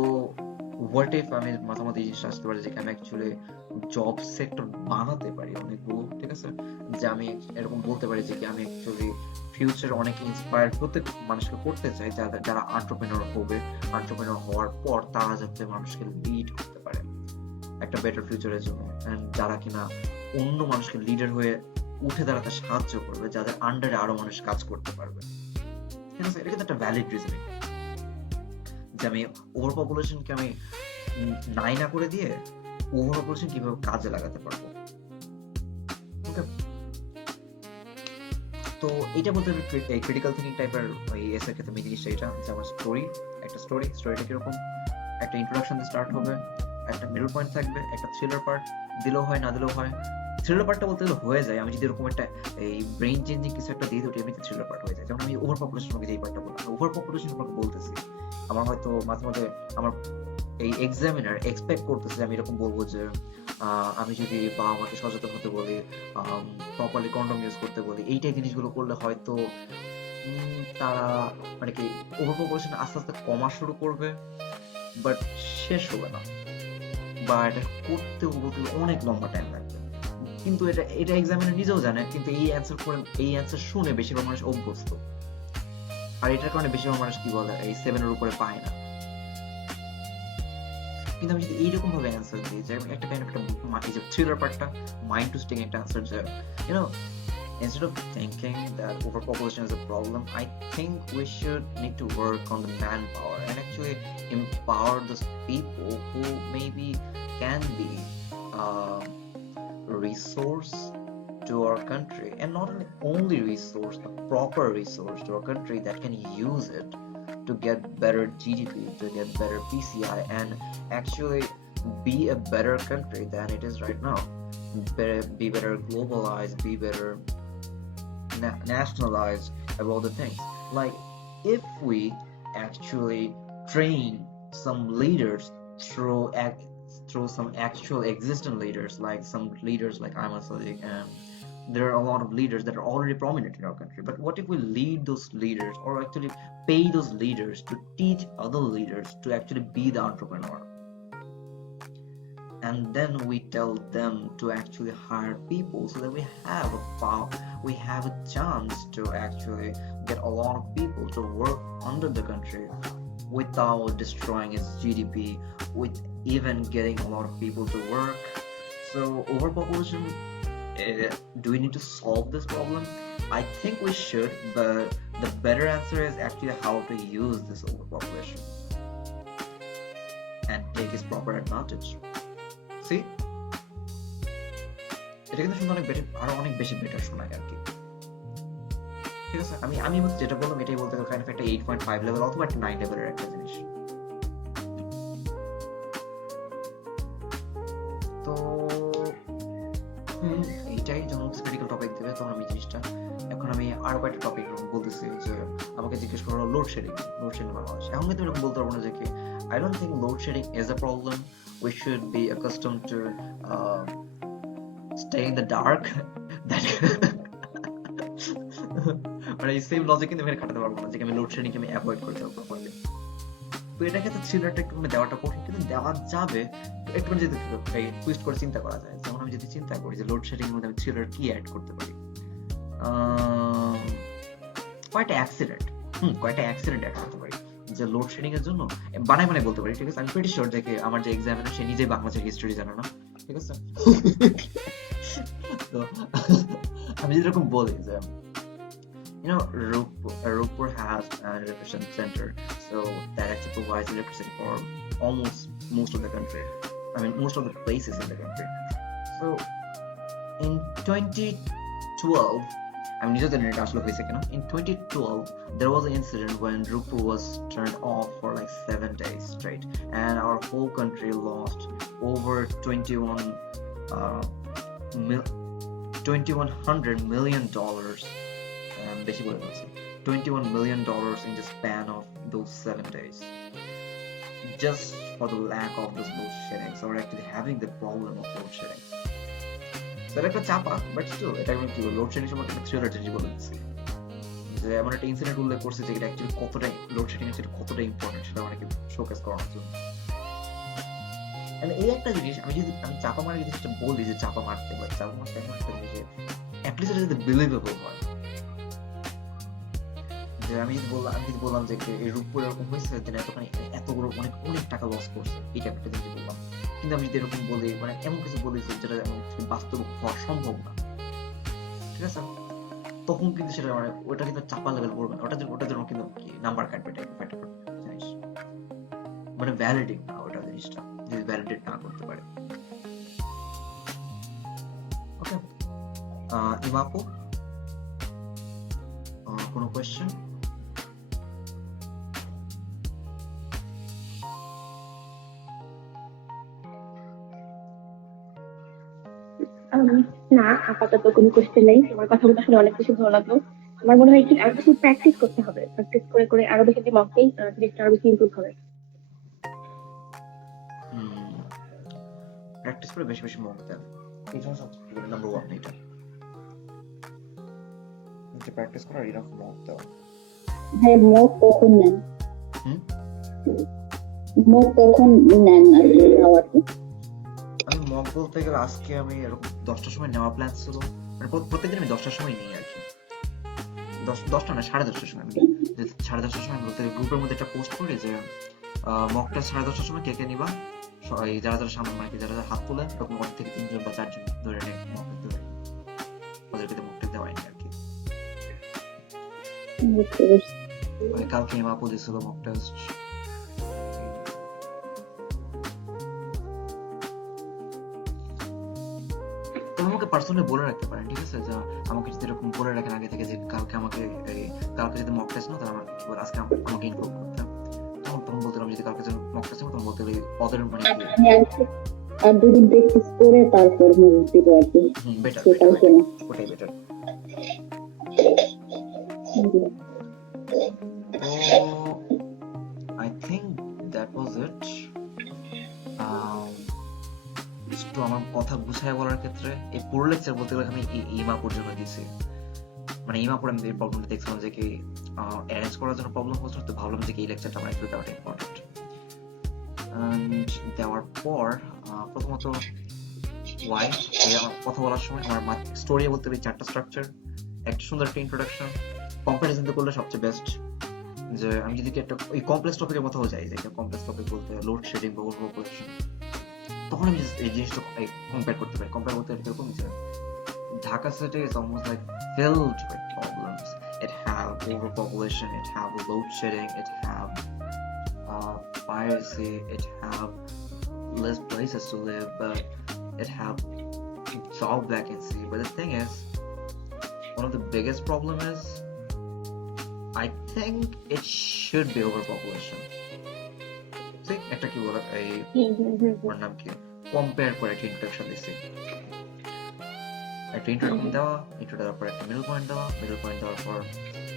হোয়াট ইফ আমি মাঝে এই জিনিসটা আসতে পারি যে আমি অ্যাকচুয়ালি জব সেক্টর বানাতে পারি অনেকগুলো, ঠিক আছে, যে আমি এরকম বলতে পারি যে আমি অ্যাকচুয়ালি ফিউচার অনেক ইন্সপায়ার প্রত্যেক মানুষকে করতে চাই, যারা এন্টারপ্রেনার হবে, এন্টারপ্রেনার হওয়ার পর তারা যাতে মানুষকে লিড করতে পারে একটা বেটার ফিউচারের জন্য, যারা কিনা অন্য মানুষকে লিডার হয়ে উঠে দাঁড়াতে সাহায্য করবে, যাদের আন্ডারে আরো মানুষ কাজ করতে পারবে, ঠিক আছে। এটা কিন্তু একটা ভ্যালিড রিজনিং, যে আমি ওভার পপুলেশনকে আমি নাই না করে দিয়ে ওভার পপুলেশন কিভাবে কাজে লাগাতে পারবো। ওকে, তো এটা বলতে ক্রিটিক্যাল থিঙ্কিং টাইপের ওই এসের ক্ষেত্রে মেন জিনিসটা এটা, যে আমার স্টোরিটা কিরকম, একটা ইন্ট্রোডাকশন দিয়ে স্টার্ট হবে, একটা মিডল পয়েন্ট থাকবে, একটা থ্রিলার পার্ট, দিলেও হয় না দিলেও হয়। থ্রিলার পার্টটা বলতে গেলে হয়ে যায়, আমি যদি এরকম একটা এই ব্রেইন চেঞ্জিং কিছু একটা দিয়ে দিই, এমনিতে থ্রিলার পার্ট হয়ে যায়। যেমন আমি ওভার পপুলেশন আমাকে যেই পার্টটা বললাম, ওভার পপুলেশন আমাকে বলতেছি, আমার হয়তো মাঝে মাঝে আমার এই এক্সামিনার এক্সপেক্ট করতেছে আমি এরকম বলবো যে আমি যদি বাবা মাকে সচেতন হতে বলি, প্রপারলি কন্ডম ইউজ করতে বলি, এইটাই জিনিসগুলো করলে হয়তো তারা মানে কি ওভার পপুলেশন আস্তে আস্তে কমা শুরু করবে, বাট শেষ হবে না, বা এটা করতেও বলতে অনেক লম্বা টাইম লাগবে। কিন্তু এটা এক্সামিনার নিজেও জানে, কিন্তু এই অ্যান্সার শুনে বেশিরভাগ মানুষ অভ্যস্ত, আর এটার কারণে বেশিরভাগ মানুষ কি বলে এই 7 এর উপরে পায় না। কিন্তু আমি যদি এইরকম ভাবে অ্যান্সার দিই যে একটা কাইন্ড অফ একটা যে থ্রিলার পার্টটা মাইন্ড টুইস্টিং একটা অ্যান্সার, যে instead of thinking that overpopulation is a problem, I think we should need to work on the manpower and actually empower those people who maybe can be resource to our country, and not only resource, a proper resource to our country that can use it to get better GDP, to get better PCI, and actually be a better country than it is right now. Be better globalized, be better nationalized about the things. Like if we actually train some leaders through some actual existing leaders, like some leaders like Ayman Sadiq, and there are a lot of leaders that are already prominent in our country, but what if we lead those leaders, or actually pay those leaders to teach other leaders to actually be the entrepreneur, and then we tell them to actually hire people so that we have we have a chance to actually get a lot of people to work under the country without destroying its GDP, with even getting a lot of people to work. So overpopulation, do we need to solve this problem? I think we should, but the better answer is actually how to use this overpopulation and take its proper advantage. See, এটা কিন্তু শুনতে আরো অনেক বেশি better শোনায় আর কি। ঠিক আছে, আমি যেটা বললাম এটাই বলতে গেলে কাইন্ড অফ একটা 8.5 লেভেল অথবা একটা 9 লেভেলের একটা জিনিস। তো এইটাই যখন ক্রিটিক্যাল টপিক দেবে তখন আমি জিনিসটা, এখন আমি আরো কয়েকটা টপিক বলতেছি যে আমাকে জিজ্ঞেস করলো লোডশেডিং বাংলাদেশ। এখন কিন্তু এরকম বলতে পারবো না যে কি I don't think load shedding is a problem. We should be accustomed to stay in the dark. That মানে এই সেম লজিক কিন্তু এখানে খাটাতে পারবো না যে আমি লোড শেডিং আমি অ্যাভয়েড করতে পারবো প্রপারলি। তো এটাকে তো থ্রিলারটা একটু দেওয়াটা কঠিন, কিন্তু দেওয়া যাবে একটু যদি টুইস্ট করে চিন্তা করা যায়। যেমন আমি যদি চিন্তা করি যে লোড শেডিং এর মধ্যে আমি থ্রিলার কি অ্যাড করতে পারি, কয়টা অ্যাক্সিডেন্ট অ্যাড করতে পারি যে লোড শেডিং এর জন্য বানাই বলতে পারি। ঠিক আছে, আমি প্রিটি শিওর যে আমার যে এক্সামিনার সে নিজেই বাংলাদেশের হিস্ট্রি জানে না। ঠিক আছে, তো আমি যেরকম বলি যে Rupur has an electrician center, so that actually provides electricity for almost most of the country. I mean, most of the places in the country. So, in 2012, in 2012, there was an incident when Rupur was turned off for like 7 days straight, and our whole country lost over $2,100 million. বেশি বলে বলছি, $21 million in the span of those 7 days, just for the lack of those load shedding, or actually having the problem of load shedding. So এটা একটা চাপা, but still এটা আমি কি load shedding সম্পর্কে একটা থ্রিলার জিনিস বলে দিচ্ছি যে এমন একটা ইনসিডেন্ট উল্লেখ করছে যে এটা অ্যাকচুয়ালি কতটা লোড শেডিং এর কতটা ইম্পর্টেন্ট সেটা অনেকে শোকেস করানোর জন্য। এই একটা জিনিস আমি চাপা মারার জিনিসটা বলি যে চাপা মারতে হয়, চাপা মারতে এমন একটা জিনিস যে অ্যাটলিস্ট এটা যদি বিলিভেবল হয়। আমি যদি বললাম যে এই রূপপুর এরকম হয়েছে, এতগুলো অনেক টাকা লস করছে, এই টাইপের জিনিস বললাম। কিন্তু আমি যদি এরকম বলি মানে এমন কিছু বলি যেটা বাস্তব হওয়া সম্ভব না, ঠিক আছে, তখন কিন্তু সেটা মানে ওটা কিন্তু চাপা লেভেল পড়বে না, ওটার জন্য কিন্তু নাম্বার কাটবে জিনিস, মানে ভ্যালিডিং না ওটা জিনিসটা যদি ভ্যালিডেট না করতে পারে। ওকে, ইমাপু কোনো কোয়েশ্চেন? না, আপাতত কোনো কোশ্চেন নেই। তোমার কথাগুলো শুনে অনেক বেশি ভালো লাগলো। আমার মনে হয় কি আরো বেশি প্র্যাকটিস করতে হবে, প্র্যাকটিস করে আরো বেশি যে মকটাই জিনিসটা আরো বেশি ইমপ্রুভ হবে। প্র্যাকটিস করে বেশি মক দেন, এই জন্য সবচেয়ে নাম্বার 1 এটা যে প্র্যাকটিস করা এরকম মক দেওয়া। হ্যাঁ, মক কখন নেন? মক কখন নেন আর কি? আমি মক বলতে গেলে আজকে আমি এরকম 10টার সময় নেওয়া প্ল্যান ছিল, মানে প্রত্যেকদিন আমি 10টার সময় নিই আর কি, 10টা না 10:30টার সময় আমি 10:30টার সময় বলতে গ্রুপের মধ্যে একটা পোস্ট করি যে মক টেস্ট 10:30টার সময় কে নিবা, যারা সামনে মানে যারা হাত তোলে তখন 1 থেকে 3 জন বা 4 জন ধরে নেয় মক দিতে, ওদেরকে মক টেস্ট দেওয়াই আর কি। মানে কালকে ইমাপু দিছিল মক টেস্ট। আমাকে পার্সোনালি বলে রাখতে পারেন, ঠিক আছে, যে আমাকে যদি এরকম বলে রাখেন আগে থেকে যে কালকে যদি মক টেস্ট না তাহলে আমাকে কি বলে আজকে আমাকে ইনফর্ম করতে, তখন বলতে আমি যদি কালকে মক টেস্ট তখন বলতে গেলে ওদের মানে আর দুদিন প্র্যাকটিস করে তারপর মুভ দিব আর কি, বেটার, ওটাই better. I think that was it. তো আমার কথা গুছায় বলার ক্ষেত্রে এই পুরো লেকচার বলতে গেলে আমি ইমা পর্যন্ত দিছি, মানে ইমা পরে আমি এই প্রবলেমটা দেখছিলাম যে কি অ্যারেঞ্জ করার জন্য প্রবলেম হচ্ছিল, তো ভাবলাম যে কি এই লেকচারটা আমার একটু দেওয়াটা ইম্পর্টেন্ট। দেওয়ার পর প্রথমত ওয়াই, আমার কথা বলার সময় আমার স্টোরি বলতে হবে 4টা স্ট্রাকচার, একটা সুন্দর একটা ইন্ট্রোডাকশন, কম্পারিজন তো করলে সবচেয়ে বেস্ট। যে আমি যদি একটা ওই কমপ্লেক্স টপিকের কথাও যাই, যে কমপ্লেক্স টপিক বলতে লোড শেডিং বা ওভারপপুলেশন, তখন আমি এই জিনিসটা কম্পেয়ার করতে পারি। কম্পেয়ার করতে এরকম যে Dhaka city is almost like filled with problems. It have overpopulation, it have load shedding, it have piracy, it have less places to live, but it have job vacancy. But the thing is, one of the biggest problem is, I think it should be overpopulation. See, একটা কি বলা এই ওর নাম কি compare করে একটা introduction দিছি, একটা ইন্ট্রোডাকশন দেওয়া, ইন্ট্রো দেওয়ার পর একটা মিডল পয়েন্ট দেওয়া, মিডল পয়েন্ট দেওয়ার পর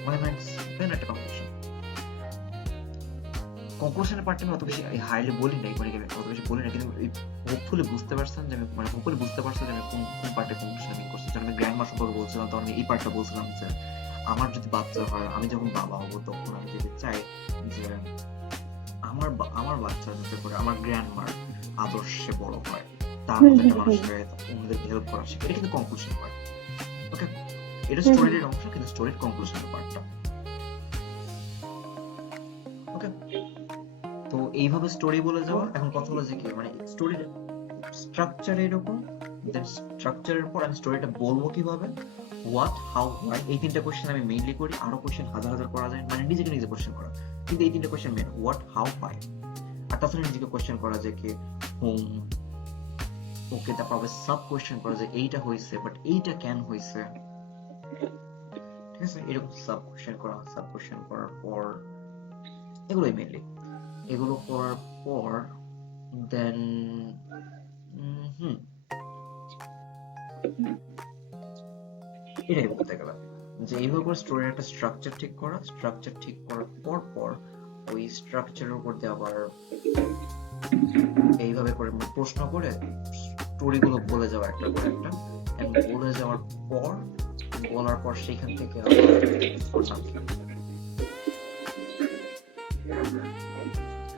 ক্লাইম্যাক্স, দেন একটা কনক্লুশন। কনক্লুশনের পার্টটা আমি অত বেশি হাইলি বলি নাই, মানে অত বেশি বলি না, কিন্তু হোপফুলি বুঝতে পারছেন যে আমি মানে হোপফুলি বুঝতে পারছেন যে আমি কোন পার্টে কনক্লুশন আমি করছি। যখন আমি গ্র্যান্ডমা সম্পর্কে বলছিলাম তখন আমি এই পার্টটা বলছিলাম যে আমার যদি বাচ্চা হয়, আমি যখন বাবা হবো তখন আমি যদি চাই যে আমার বাচ্চা যাতে করে আমার গ্র্যান্ডমার আদর্শে বড় হয়, তার মতো একটা মানুষের অন্যদেরকে হেল্প করা শিখে, এটা কিন্তু কনক্লুশন পার্ট। ওকে, এটা স্টোরির অংশ, কিন্তু স্টোরির কনক্লুশনের পার্টটা। ওকে, তো এইভাবে স্টোরি বলে যাওয়া। এখন কথা হলো যে কি মানে স্টোরির স্ট্রাকচার এরকম, দেন স্ট্রাকচারের পর আমি স্টোরিটা বলবো কিভাবে, হোয়াট, হাউ, হোয়াই, এই 3টা কোশ্চেন আমি মেইনলি করি। আরো কোশ্চেন হাজার হাজার করা যায়, মানে নিজেকে নিজে কোশ্চেন করা, কিন্তু এই 3টা question main, what, how, why. আর তাছাড়া নিজেকে কোশ্চেন করা যায় কি হোম, ওকে, তারপর আবার সাব কোশ্চেন করা যায় এইটা হইছে বাট এইটা কেন হইছে, ঠিক আছে, এরকম সাব কোশ্চেন করা। সাব কোশ্চেন করার পর এগুলোই মেইনলি, এগুলো করার পর দেন এটাই বলতে গেলাম যে এইভাবে করে স্টোরির একটা স্ট্রাকচার ঠিক করা, স্ট্রাকচার ঠিক করার পর ওই স্ট্রাকচারের উপর দিয়ে আবার এইভাবে করে প্রশ্ন করে স্টোরিগুলো বলে যাওয়া একটা করে একটা, and বলে যাওয়ার পর বলার পর সেখান থেকে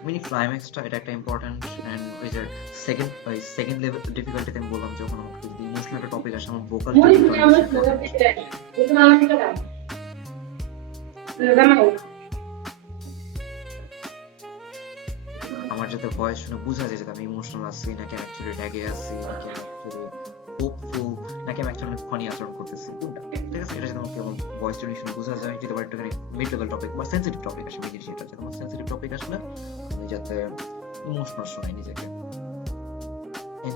মিনি ক্লাইম্যাক্সটা, এটা একটা ইম্পর্টেন্ট। এন্ড ওই যে সেকেন্ড লেভেল ডিফিকাল্টিতে আমি বললাম যখন আমাকে যদি ইমোশনাল একটা টপিক আসে, আমার ভোকাল আমার যাতে ভয়েস শুনে বোঝা যায় যে আমি ইমোশনাল আছি নাকি আমি অ্যাকচুয়ালি রেগে আছি নাকি আমি অ্যাকচুয়ালি হোপফুল নাকি আমি অ্যাকচুয়ালি ফানি আচরণ করতেছি, কোনটা, ঠিক আছে, এটা যদি আমাকে আমার ভয়েস টোন শুনে বোঝা যায়। যদি আবার একটুখানি মিড লেভেল টপিক বা সেন্সিটিভ টপিক আসে, মেইনলি সেটা যাতে আমার সেন্সিটিভ টপিক আসলে আমি যাতে ইমোশনাল শোনাই নিজেকে।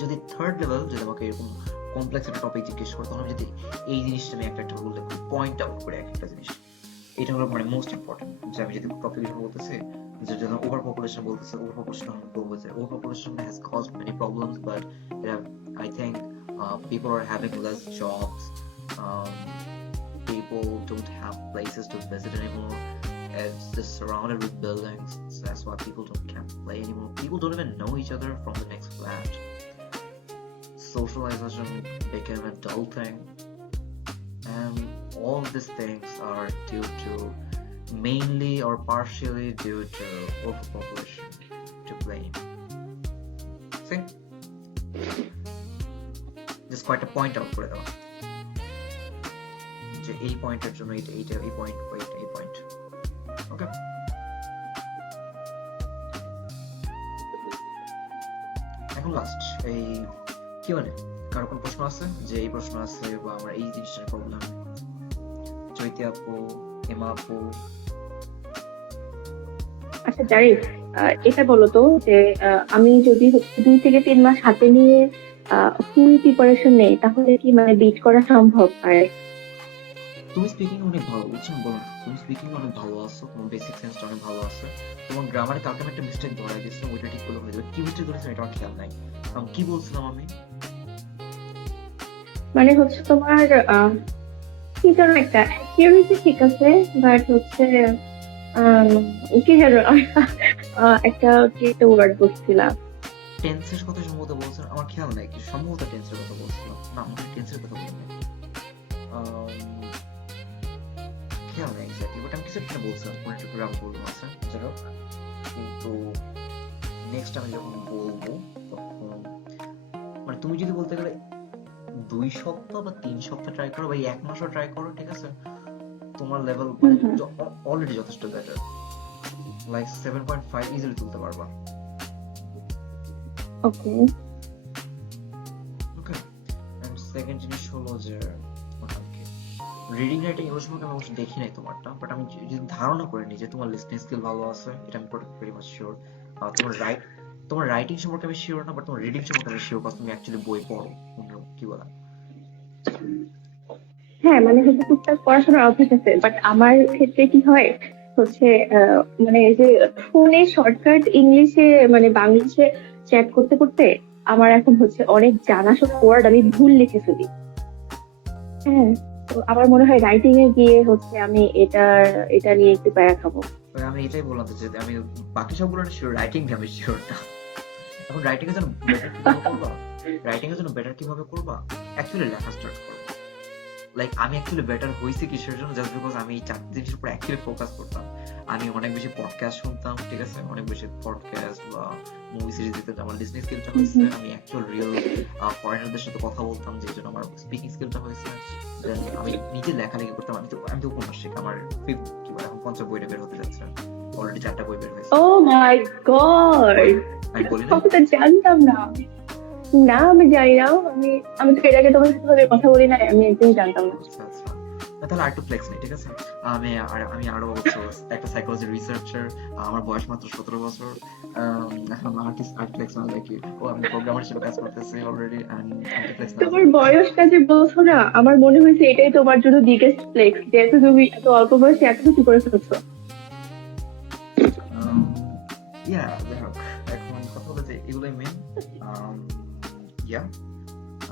যদি থার্ড লেভেল, যদি আমাকে এরকম কমপ্লেক্স একটা টপিক জিজ্ঞেস করে, তখন আমি যদি এই জিনিসটা আমি একটা বলতে পয়েন্ট আউট করে একটা জিনিস, এটা হলো মানে মোস্ট ইম্পর্টেন্ট। যে আমি যদি টপিক বলতেছি যে যখন ওভার পপুলেশন বলতেছে, ওভার পপুলেশন আমি বলবো যে over population has caused many problems, but I think people are having less jobs, people don't have places to visit anymore, it's just surrounded with buildings, so that's why people can't play anymore, people don't even know each other from the next flat, socialization became a dull thing, and all these things are due to mainly or partially due to overpopulation to blame. See? Just quite a point out করে দেওয়া যে এই পয়েন্টের জন্য এইটা এই point এই point. ওকে, এখন লাস্ট এই কিউএনএ। কারো কোনো প্রশ্ন আছে যে এই প্রশ্ন আছে বা আমার এই জিনিসটার প্রবলেম? চৈতি আপু, এমা আপু। আচ্ছা জারিফ, এটা বলো তো যে আমি যদি 2 থেকে 3 মাস হাতে নিয়ে ফুল প্রিপারেশন নেই, তাহলে কি মানে বিট করা সম্ভব? আর তুমি স্পিকিং অনেক ভালো, বুঝছেন, বলো তুমি স্পিকিং অনেক ভালো আছো, তোমার বেসিক সেন্সটা অনেক ভালো আছে, তোমার গ্রামারে কালকে আমি একটা মিস্টেক ধরাই দিয়েছিলাম, ওইটা ঠিক করলে হয়ে যাবে। কি মিস্টেক ধরেছিলাম এটা আমার খেয়াল নাই, কি বলছিলাম আমি? মানে হচ্ছে তোমার কি যেন একটা অ্যাকিউরেসি ঠিক আছে, বাট হচ্ছে কি যেন একটা কি একটা ওয়ার্ড বলছিলাম, টেন্সের কথা সম্ভবত বলছেন, আমার খেয়াল নাই, কি সম্ভবত টেন্সের কথা বলছিলাম, না আমি টেন্সের কথা বলিনি। খেয়াল নেই এক্স্যাক্টলি, বাট আমি কিছু একটা বলছিলাম, কোনো একটা গ্রাম বলবো আছে যাই হোক। কিন্তু নেক্সট আমি যখন বলবো তখন মানে তুমি যদি বলতে গেলে 2 সপ্তাহ বা 3 সপ্তাহ ট্রাই করো বা 1 মাসও ট্রাই করো, ঠিক আছে, তোমার লেভেল মানে অলরেডি যথেষ্ট বেটার, লাইক 7.5 ইজিলি তুলতে পারবা। ওকে। ওকে, এন্ড সেকেন্ড জিনিস হলো যে রিডিং রাইটিং এগুলো সম্পর্কে আমি অবশ্যই দেখি নাই তোমারটা, বাট আমি যদি ধারণা করে নিই যে তোমার লিসনিং স্কিল ভালো আছে, এটা আমি ভেরি মাচ শিওর। তোমার রাইটিং সম্পর্কে আমি শিওর না, বাট তোমার রিডিং সম্পর্কে আমি শিওর, কারণ তুমি অ্যাকচুয়ালি বই পড়ো। কি বলা? হ্যাঁ মানে হচ্ছে টুকটাক পড়াশোনার অভ্যাস আছে, বাট আমার ক্ষেত্রে কি হয় হচ্ছে মানে এই যে ফোনে শর্টকাট ইংলিশে মানে বাংলাদেশে চ্যাট করতে করতে আমার এখন হচ্ছে অনেক জানাশোনা ওয়ার্ড আমি ভুল লিখে ফেলি। হ্যাঁ, তো আমার মনে হয় রাইটিং এ গিয়ে হচ্ছে আমি এটা নিয়ে একটু প্যারা খাবো। আমি এটাই বললাম যে আমি বাকি সবগুলো শিওর, রাইটিং আমি শিওর না। এখন রাইটিং এর জন্য বেটার কিভাবে করবা, অ্যাকচুয়ালি লেখা স্টার্ট করো। লাইক আমি অ্যাকচুয়ালি বেটার হয়েছি কিসের জন্য, জাস্ট বিকজ আমি এই 4 জিনিসের উপর অ্যাকচুয়ালি ফোকাস করতাম। আমি অনেক বেশি পডকাস্ট শুনতাম, ঠিক আছে, অনেক বেশি পডকাস্ট বা মুভি সিরিজ দেখতে আমার লিসনিং স্কিলটা হয়েছে। আমি অ্যাকচুয়াল রিয়েল ফরেনারদের সাথে কথা বলতাম, যে জন্য আমার স্পিকিং স্কিলটা হয়েছে। Then আমি নিজে লেখালেখি করতাম, আমি তো উপন্যাসিক, আমার কি বলে এখন 5টা বইটা বের হতে যাচ্ছে, অলরেডি 4টা বই বের হয়েছে। ও মাই গড, আমি বলি না আমি তো জানতাম না। না আমি জানি না, আমি তো এর আগে তোমার সাথে ভাবে কথা বলি না, আমি একদমই জানতাম না। আচ্ছা আচ্ছা, তাহলে আরেকটু ফ্লেক্স নেই, ঠিক আছে। আমি আরো একটা সাইকোলজি রিসার্চার, আমার বয়স মাত্র 17 বছর। ফ্লেক্স না দেখি ও আমি প্রোগ্রামার হিসেবে কাজ করতেছি অলরেডি, ফ্লেক্স না। তোমার বয়সটা যে বলছো না, আমার মনে হয়েছে এটাই তোমার জন্য বিগেস্ট ফ্লেক্স, যেহেতু তুমি এত অল্প বয়সে এত কিছু করে ফেলছো। যাই হোক, এখন কথা হলো যে এগুলোই মেন।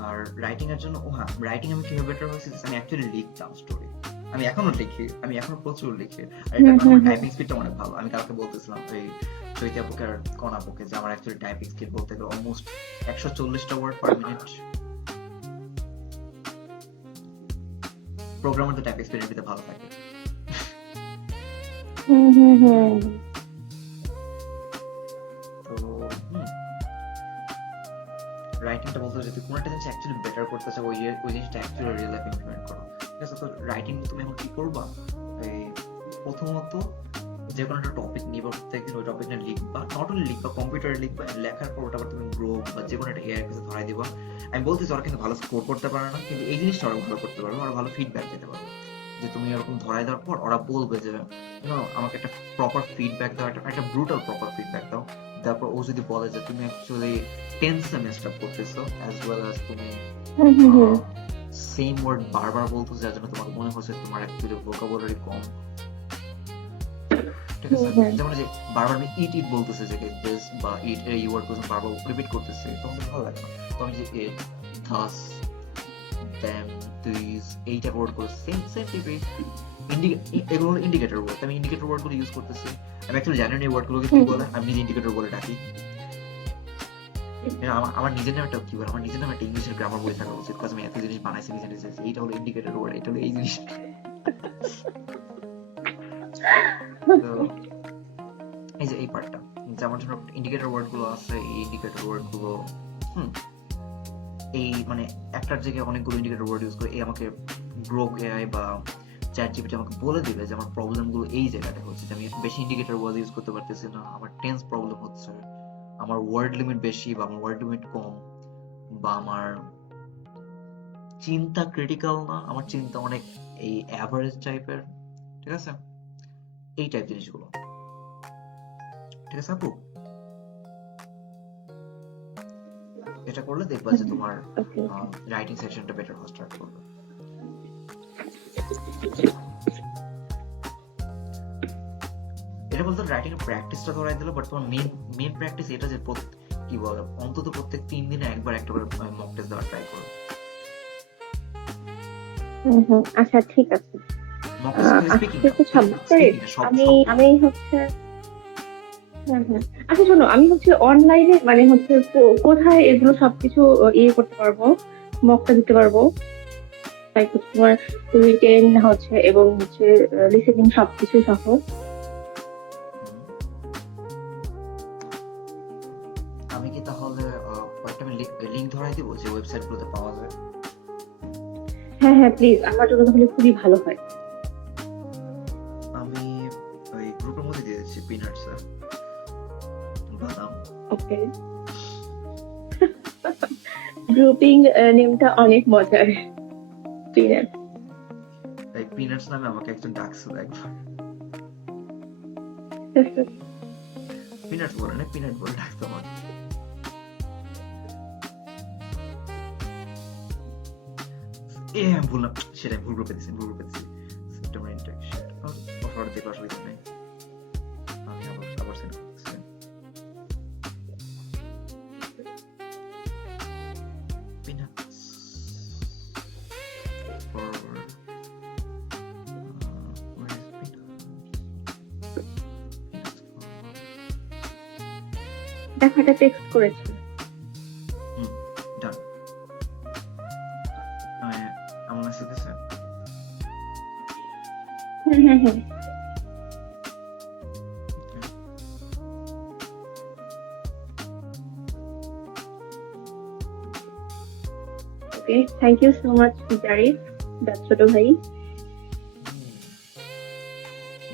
আর রাইটিং এর জন্য হ্যাঁ, রাইটিং আমি কিভাবে বেটার হয়েছে, আমি অ্যাকচুয়ালি লিখতাম স্টোরি, আমি এখনো লিখি, আমি এখনো প্রচুর লিখি। আর এটা আমার টাইপিং স্পিডটা অনেক ভালো। আমি কালকে বলতেছিলাম এই চৈতি আপুকে আর কোন আপুকে যে আমার অ্যাকচুয়ালি টাইপিং স্পিড বলতে গেলে অলমোস্ট 140টা ওয়ার্ড পার মিনিট। প্রোগ্রামারদের টাইপিং স্পিড এর ভিতরে ভালো থাকে। তো রাইটিংটা বলতে যদি কোনো একটা জিনিস অ্যাকচুয়ালি বেটার করতে চাও, ওই জিনিসটা অ্যাকচুয়ালি রিয়েল লাইফে ইমপ্লিমেন্ট করো, ঠিক আছে। তো রাইটিং তুমি এখন কি করবা, এই প্রথমত যে কোনো একটা টপিক নিবা, প্রত্যেকদিন ওই টপিক নিয়ে লিখবা, নট অনলি লিখবা, কম্পিউটারে লিখবা, লেখার পর ওটা আবার তুমি গ্রো বা যে কোনো একটা এআই কাছে ধরাই দিবা। আমি বলতেছি ওরা কিন্তু ভালো স্কোর করতে পারে না, কিন্তু এই জিনিসটা ওরা ভালো করতে পারবে, ওরা ভালো ফিডব্যাক দিতে পারবে। যে তুমি এরকম ধরাই দেওয়ার পর ওরা বলবে যে আমাকে একটা প্রপার ফিডব্যাক দাও, একটা ব্রুটাল প্রপার ফিডব্যাক দাও। তারপর ও যদি বলে যে তুমি অ্যাকচুয়ালি টেন্সে মেসড আপ করতেছো, অ্যাজ ওয়েল অ্যাজ তুমি সেম ওয়ার্ড বারবার বলতেছো, যার জন্য তোমার মনে হচ্ছে তোমার অ্যাকচুয়ালি ভোকাবুলারি কম, ঠিক আছে। যেমন যে বারবার আমি ইট বলতেছি, যে দিস বা ইট এই ওয়ার্ড বারবার রিপিট করতেছি, তখন ভালো লাগে না। তো আমি যে ইট, থাস, দেম, দিস এইটা ওয়ার্ড করে সেম টিপিক এগুলো ইন্ডিকেটর ওয়ার্ড, আমি ইন্ডিকেটর ওয়ার্ডগুলো ইউজ করতেছি। আমি অ্যাকচুয়ালি জানি না এই ওয়ার্ডগুলোকে কি বলে, আমি নিজে ইন্ডিকেটর বলে ডাকি। আমার নিজের নামে একটা কি বলে, আমার নিজের নামে একটা ইংলিশের গ্রামার বই থাকা উচিত, কারণ আমি এত জিনিস বানাইছি নিজে নিজে। এইটা হলো ইন্ডিকেটর ওয়ার্ড, এটা হলো এই জিনিস। তো এই যে এই পার্টটা, যেমন ধরো ইন্ডিকেটর ওয়ার্ড গুলো আছে, এই ইন্ডিকেটর ওয়ার্ড গুলো এই মানে একটার জায়গায় অনেকগুলো ইন্ডিকেটর ওয়ার্ড ইউজ করে, এই আমাকে গ্রোক এআই বা চ্যাট জিপিটি আমাকে বলে দিবে যে আমার প্রবলেম গুলো এই জায়গাটা হচ্ছে, যে আমি বেশি ইন্ডিকেটর ওয়ার্ড ইউজ করতে পারতেছি না, আমার টেন্স প্রবলেম হচ্ছে, আমার ওয়ার্ড লিমিট বেশি বা আমার ওয়ার্ড লিমিট কম, বা আমার চিন্তা ক্রিটিক্যাল না, আমার চিন্তা অনেক এই অ্যাভারেজ টাইপের, ঠিক আছে, এই টাইপ জিনিসগুলো, ঠিক আছে আপু। এটা করলে দেখবা যে তোমার রাইটিং সেকশনটা বেটার হওয়া স্টার্ট করবে। এটা বলতে রাইটিং এর প্র্যাকটিসটা ধরাই দিল, বাট তোমার মেন প্র্যাকটিস এটা যে কি বলে অন্তত প্রত্যেক 3 দিনে একবার একটা করে মক টেস্ট দেওয়ার ট্রাই করো। আচ্ছা ঠিক আছে। মক টেস্ট আমি হচ্ছে আচ্ছা শোনো, আমি হচ্ছে অনলাইনে মানে হচ্ছে কোথায় এগুলো সবকিছু ইয়ে করতে পারবো, মকটা দিতে পারবো? লাইক তোমার রিটেন হচ্ছে এবং হচ্ছে লিসেনিং সবকিছু সহ। আমি কি তাহলে কয়েকটা লিঙ্ক ধরাই দিব যে ওয়েবসাইট গুলোতে পাওয়া যায়? হ্যাঁ হ্যাঁ প্লিজ, আমার জন্য তাহলে খুবই ভালো হয়। আমি ওই গ্রুপের মধ্যে দিয়ে দিচ্ছি, পিনাটস বাদাম। ওকে। গ্রুপিং নেমটা অনেক মজার। পিনাট। এই পিনাটস নামে আমাকে একজন ডাকছিল একবার। পিনাটস বলে না, পিনাট বলে ডাকতো আমাকে। আমি ভুললাম, সেটাই ভুল গ্রুপে দিচ্ছি, সেপ্টেম্বর ইন্টারেকশন অফার দেখলে অসুবিধা নেই। আমি আবার সেন্ড করছি। Peanuts for where is peanuts? Peanuts for দেখো এটা টেক্সট করেছি। done. আমার মেসেজ দিছে। Hmm. Okay, thank you so much Jarif, that's ছোট ভাই।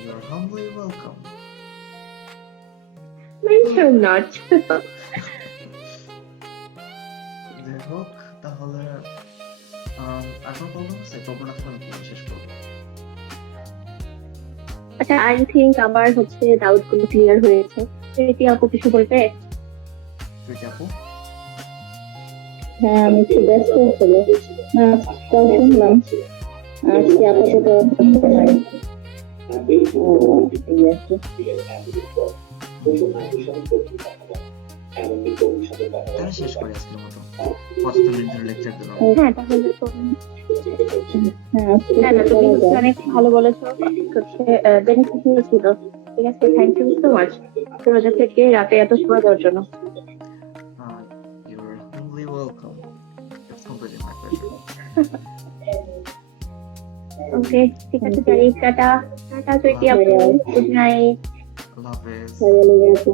You're humbly welcome. Mention not. যাই হোক, তাহলে এখন প্রবলেম আছে, প্রবলেম এখন আমি কি শেষ করবো? আচ্ছা, আই থিংক আমার হচ্ছে ডাউট গুলো ক্লিয়ার হয়েছে। প্রীতি আপু কিছু বলবে? তুই কি আপু? হ্যাঁ, আমি একটু ব্যস্ত ছিল না, কল শুনলাম আজকে আপাতত নাই। এই আর কি। তাহলে শেষ করি আজকের মতো। 75 মিনিটের লেকচার দিলাম। হ্যাঁ তাহলে তো হ্যাঁ, আজকে না না, তুমি করা হচ্ছে যায়। অনেক ভালো বলেছো, হচ্ছে বেনিফিশিয়াল ছিল। ঠিক আছে, থ্যাংক ইউ সো মাচ রোজা থেকে রাতে এত সময় দেওয়ার জন্য। You're humbly welcome. It's completely my pleasure. ওকে, ঠিক আছে জারি, টাটা টাটা প্রীতি আপু, গুড নাইট। Allah Hafiz. সাজালে গেছে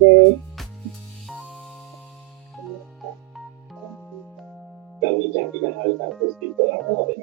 যে কারণ এই চাকরিটা হালকা প্রস্তুত করা হবে